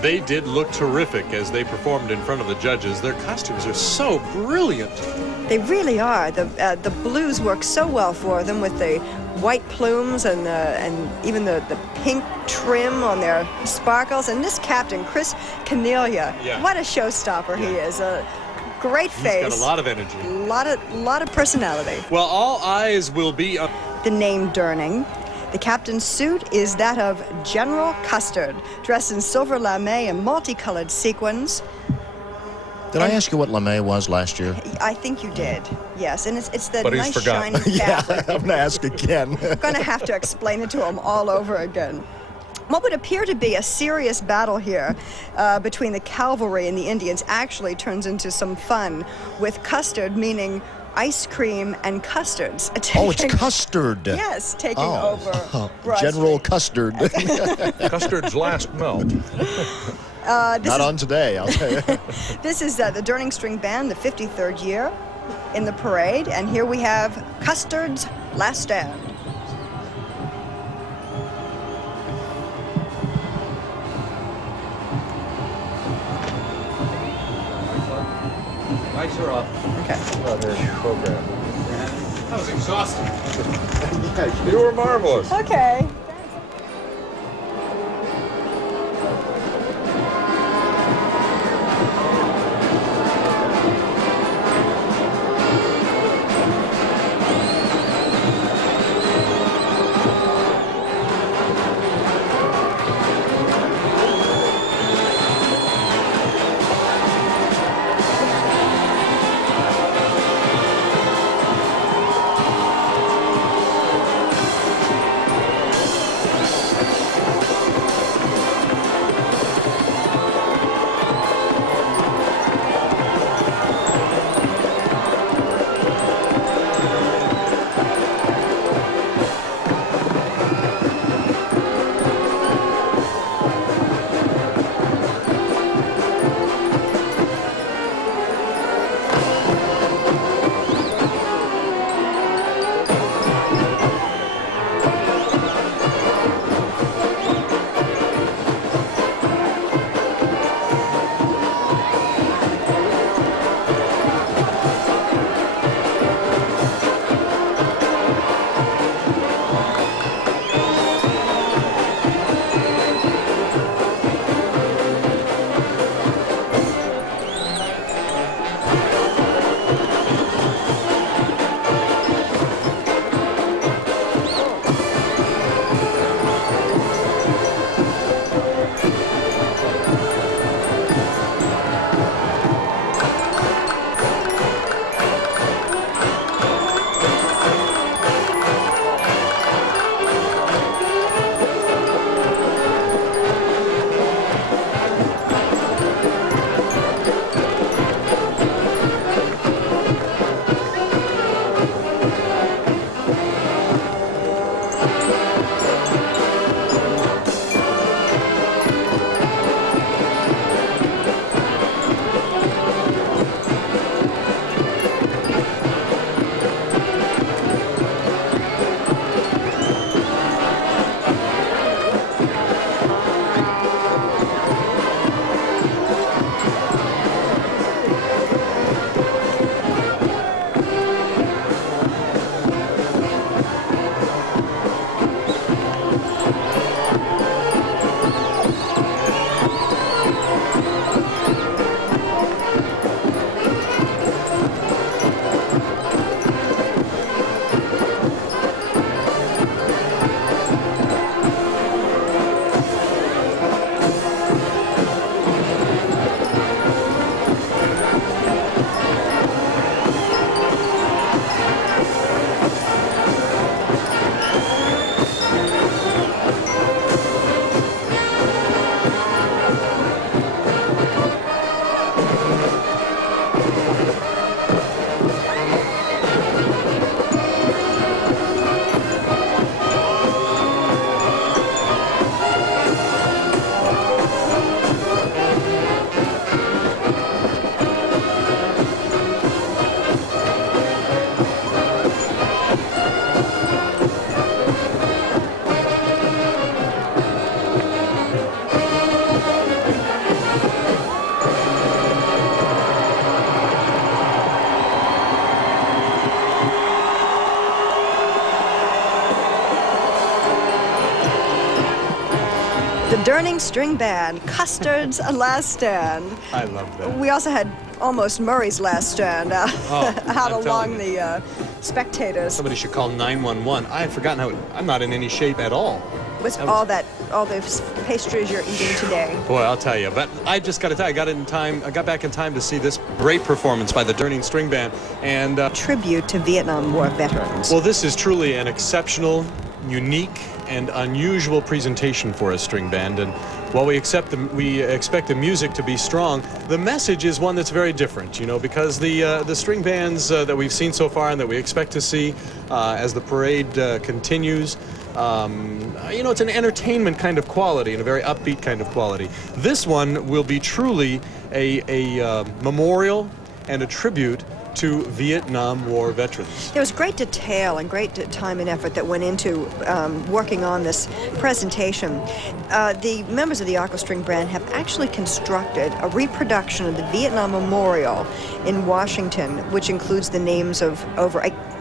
They did look terrific as they performed in front of the judges. Their costumes are so brilliant. They really are. The blues work so well for them with the white plumes and even the pink trim on their sparkles. And this captain, Chris Cornelia, what a showstopper he is. A great face. He's got a lot of energy. Lot of personality. Well, all eyes will be on the name Durning. The captain's suit is that of General Custard, dressed in silver lame and multicolored sequins. Did I ask you what lame was last year? I think you did, yes. And it's the But he's nice forgotten. shiny fabric. I'm going to ask again. I'm going to have to explain it to him all over again. What would appear to be a serious battle here between the cavalry and the Indians actually turns into some fun, with Custard meaning ice cream and custards. Oh, it's Custard. Yes, taking over Broad General Street. Custard. Custard's last melt. Not on today, I'll tell you. This is the Durning String Band, the 53rd year in the parade, and here we have Custard's Last Stand. Lights are off. Okay. Program. That was exhausting. You were marvelous. Okay. The Durning String Band, Custard's Last Stand. I love that. We also had almost Murray's Last Stand out I'm along telling the spectators. Somebody should call 911. I had forgotten how I'm not in any shape at all. With all the pastries you're eating today. Boy, I'll tell you. But I just got to tell you, I got back in time to see this great performance by the Durning String Band. And Tribute to Vietnam War veterans. well, this is truly an exceptional, unique, and unusual presentation for a string band. And while we expect the music to be strong, the message is one that's very different, you know, because the string bands that we've seen so far and that we expect to see as the parade continues, you know, it's an entertainment kind of quality and a very upbeat kind of quality. This one will be truly a memorial and a tribute to Vietnam War veterans. There was great detail and great time and effort that went into working on this presentation. The members of the Aqua String Band have actually constructed a reproduction of the Vietnam Memorial in Washington, which includes the names of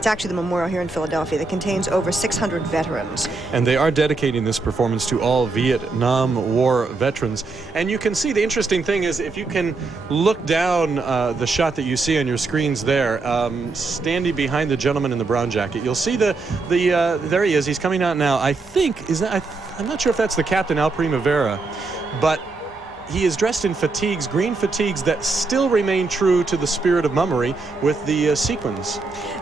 it's actually the memorial here in Philadelphia that contains over 600 veterans. And they are dedicating this performance to all Vietnam War veterans. And you can see the interesting thing is if you can look down the shot that you see on your screens there, standing behind the gentleman in the brown jacket, you'll see there he is. He's coming out now. I think, I'm not sure if that's the captain, Al Primavera, but he is dressed in fatigues, green fatigues that still remain true to the spirit of mummery with the sequins.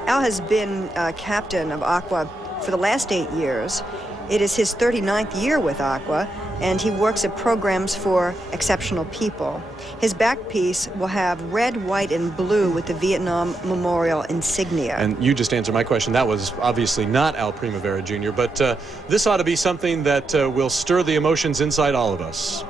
Al has been captain of Aqua for the last 8 years. It is his 39th year with Aqua, and he works at programs for exceptional people. His back piece will have red, white, and blue with the Vietnam Memorial insignia. And you just answered my question. That was obviously not Al Primavera Jr., but this ought to be something that will stir the emotions inside all of us.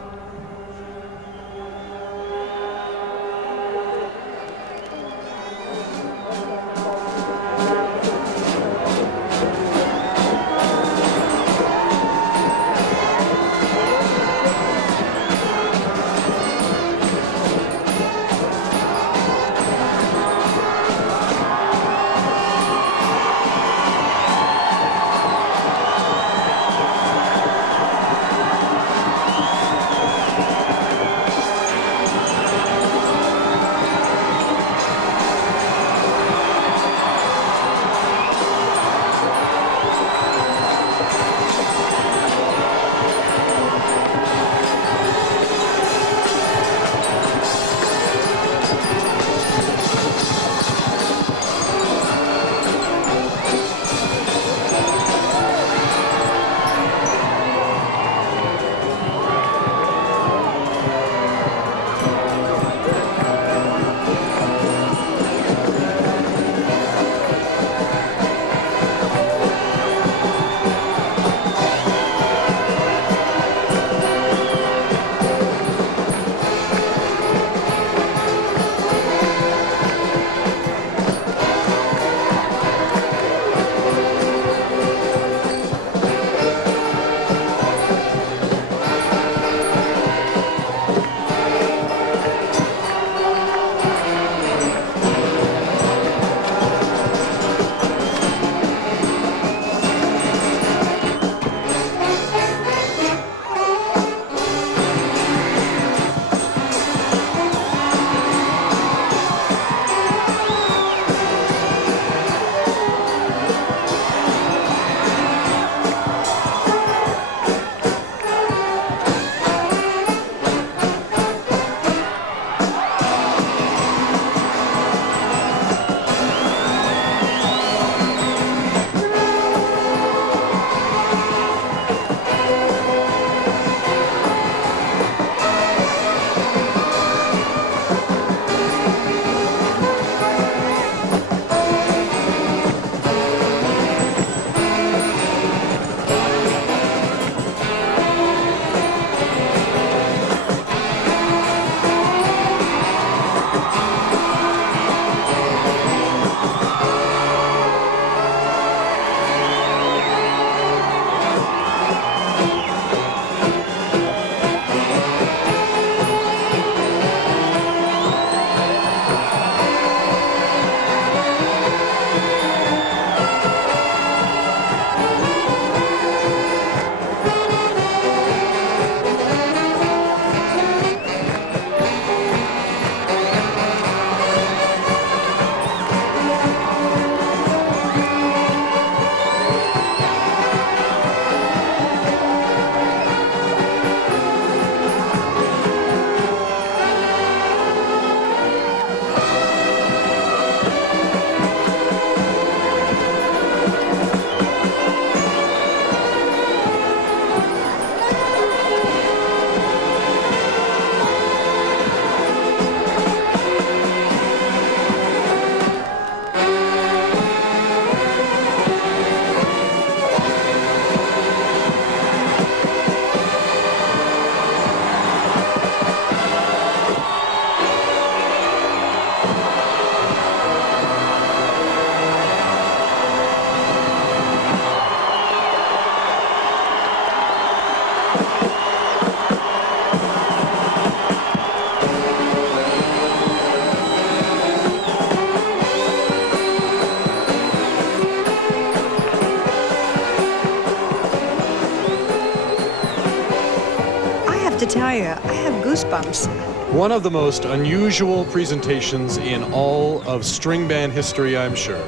tell you, I have goosebumps. One of the most unusual presentations in all of string band history, I'm sure.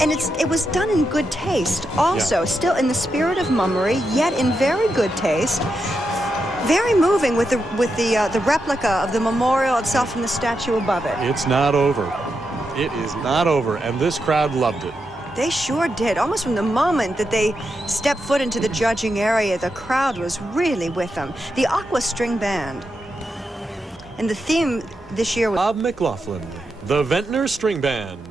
And it was done in good taste also, still in the spirit of mummery, yet in very good taste. Very moving with the replica of the memorial itself and the statue above it. It's not over. It is not over, and this crowd loved it. They sure did. Almost from the moment that they stepped foot into the judging area, the crowd was really with them. The Aqua String Band. And the theme this year was Bob McLaughlin, the Ventnor String Band.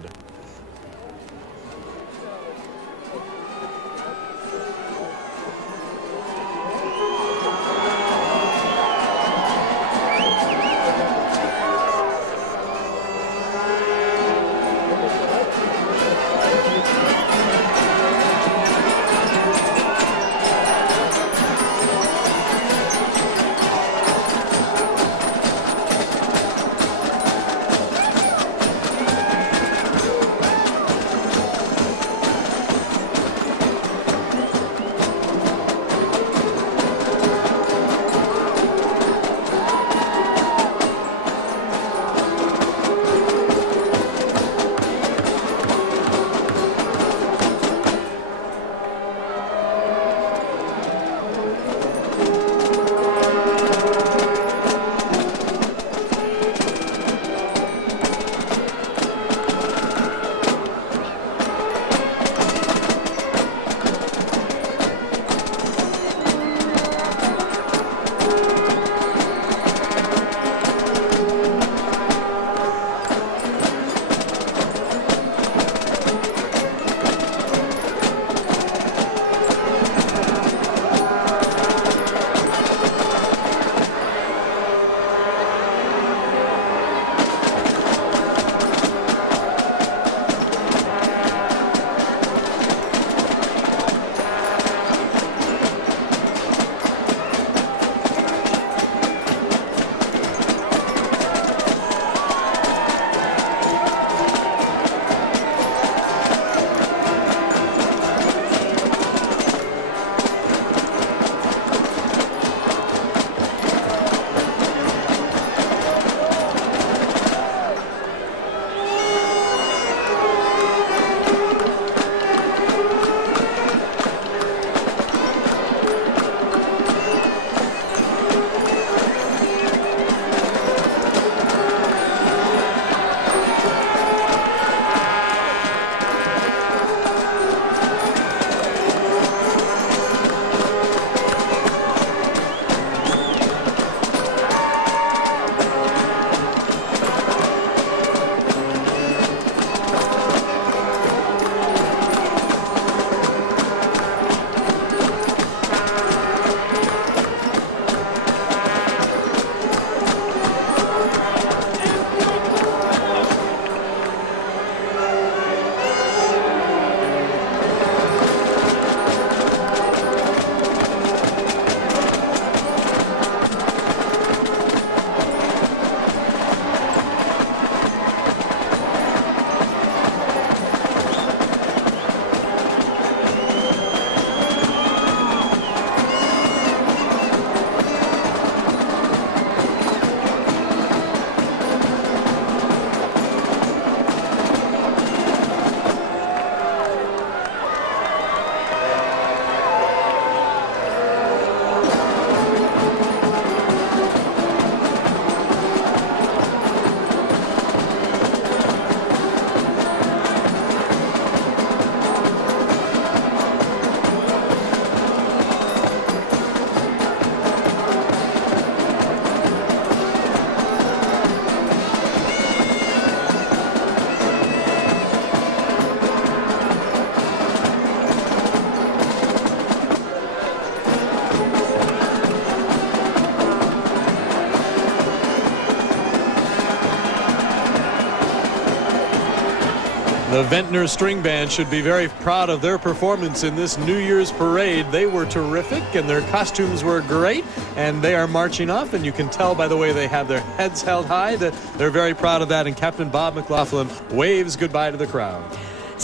The Ventnor String Band should be very proud of their performance in this New Year's parade. They were terrific, and their costumes were great, and they are marching off, and you can tell by the way they have their heads held high that they're very proud of that, and Captain Bob McLaughlin waves goodbye to the crowd.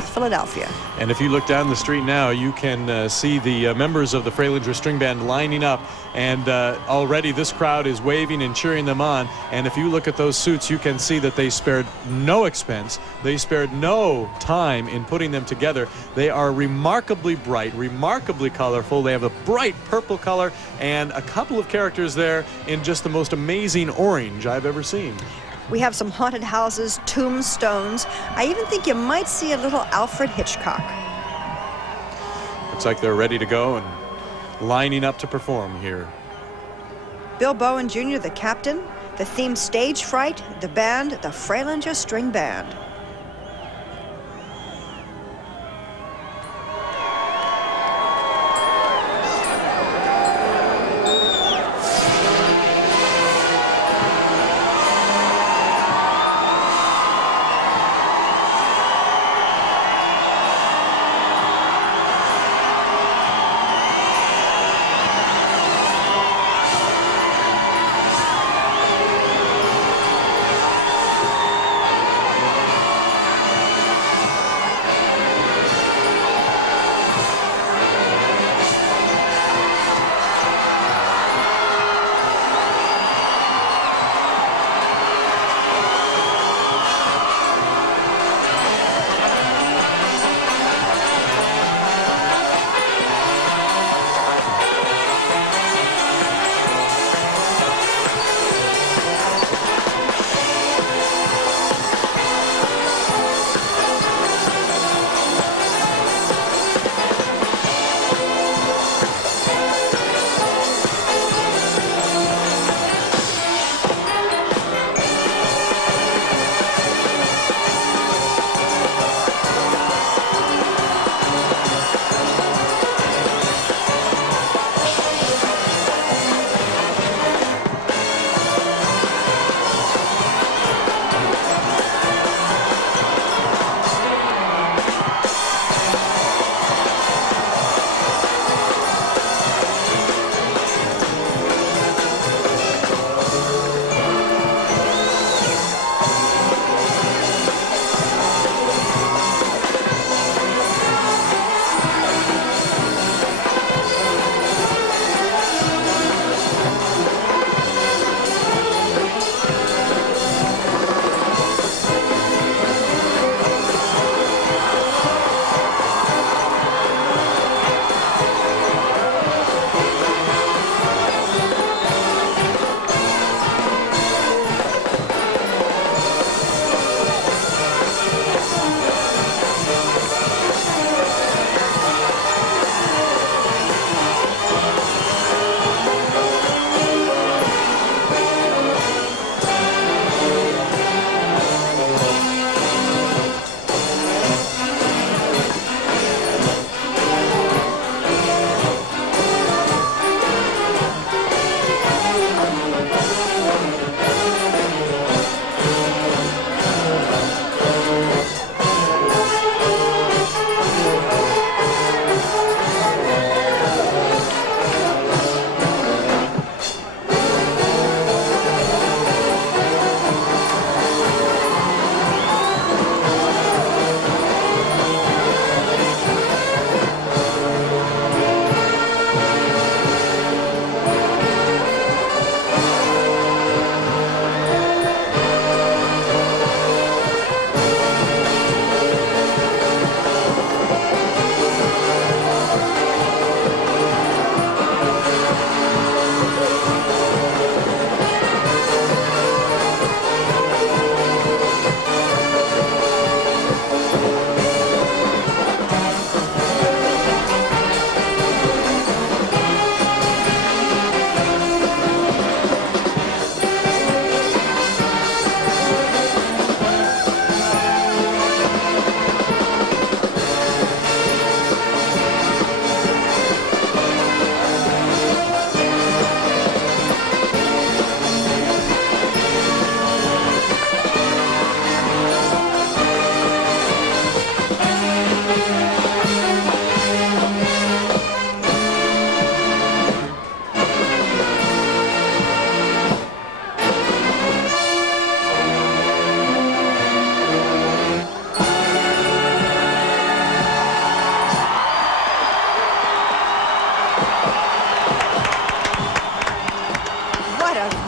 Philadelphia. And if you look down the street now, you can see the members of the Fralinger String Band lining up, and already this crowd is waving and cheering them on. And if you look at those suits, you can see that they spared no expense. They spared no time in putting them together. They are remarkably bright, remarkably colorful. They have a bright purple color and a couple of characters there in just the most amazing orange I've ever seen. We have some haunted houses, tombstones. I even think you might see a little Alfred Hitchcock. Looks like they're ready to go and lining up to perform here. Bill Bowen Jr., the captain, the theme Stage Fright, the band, the Fralinger String Band.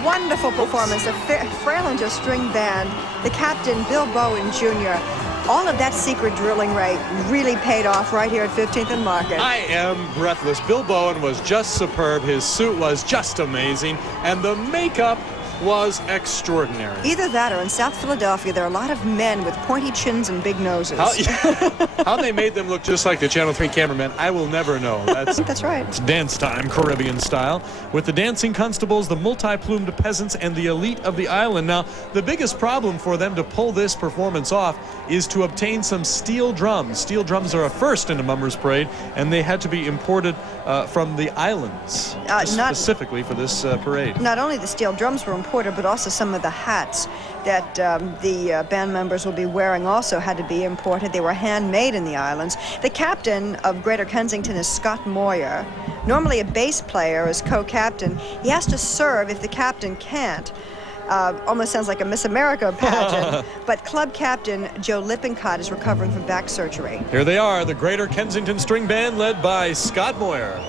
wonderful performance. The Fralinger String Band, the captain, Bill Bowen Jr., all of that secret drilling, Ray, really paid off right here at 15th and Market. I am breathless. Bill Bowen was just superb. His suit was just amazing. And the makeup was extraordinary. Either that or in South Philadelphia, there are a lot of men with pointy chins and big noses. How they made them look just like the Channel 3 cameramen, I will never know. That's right. It's dance time, Caribbean style, with the dancing constables, the multi-plumed peasants, and the elite of the island. Now, the biggest problem for them to pull this performance off is to obtain some steel drums. Steel drums are a first in a Mummers Parade, and they had to be imported from the islands, specifically for this parade. Not only the steel drums were imported, but also some of the hats that the band members will be wearing also had to be imported. They were handmade in the islands. The captain of Greater Kensington is Scott Moyer. Normally a bass player is co-captain. He has to serve if the captain can't. Almost sounds like a Miss America pageant. But club captain Joe Lippincott is recovering from back surgery. Here they are, the Greater Kensington String Band led by Scott Moyer.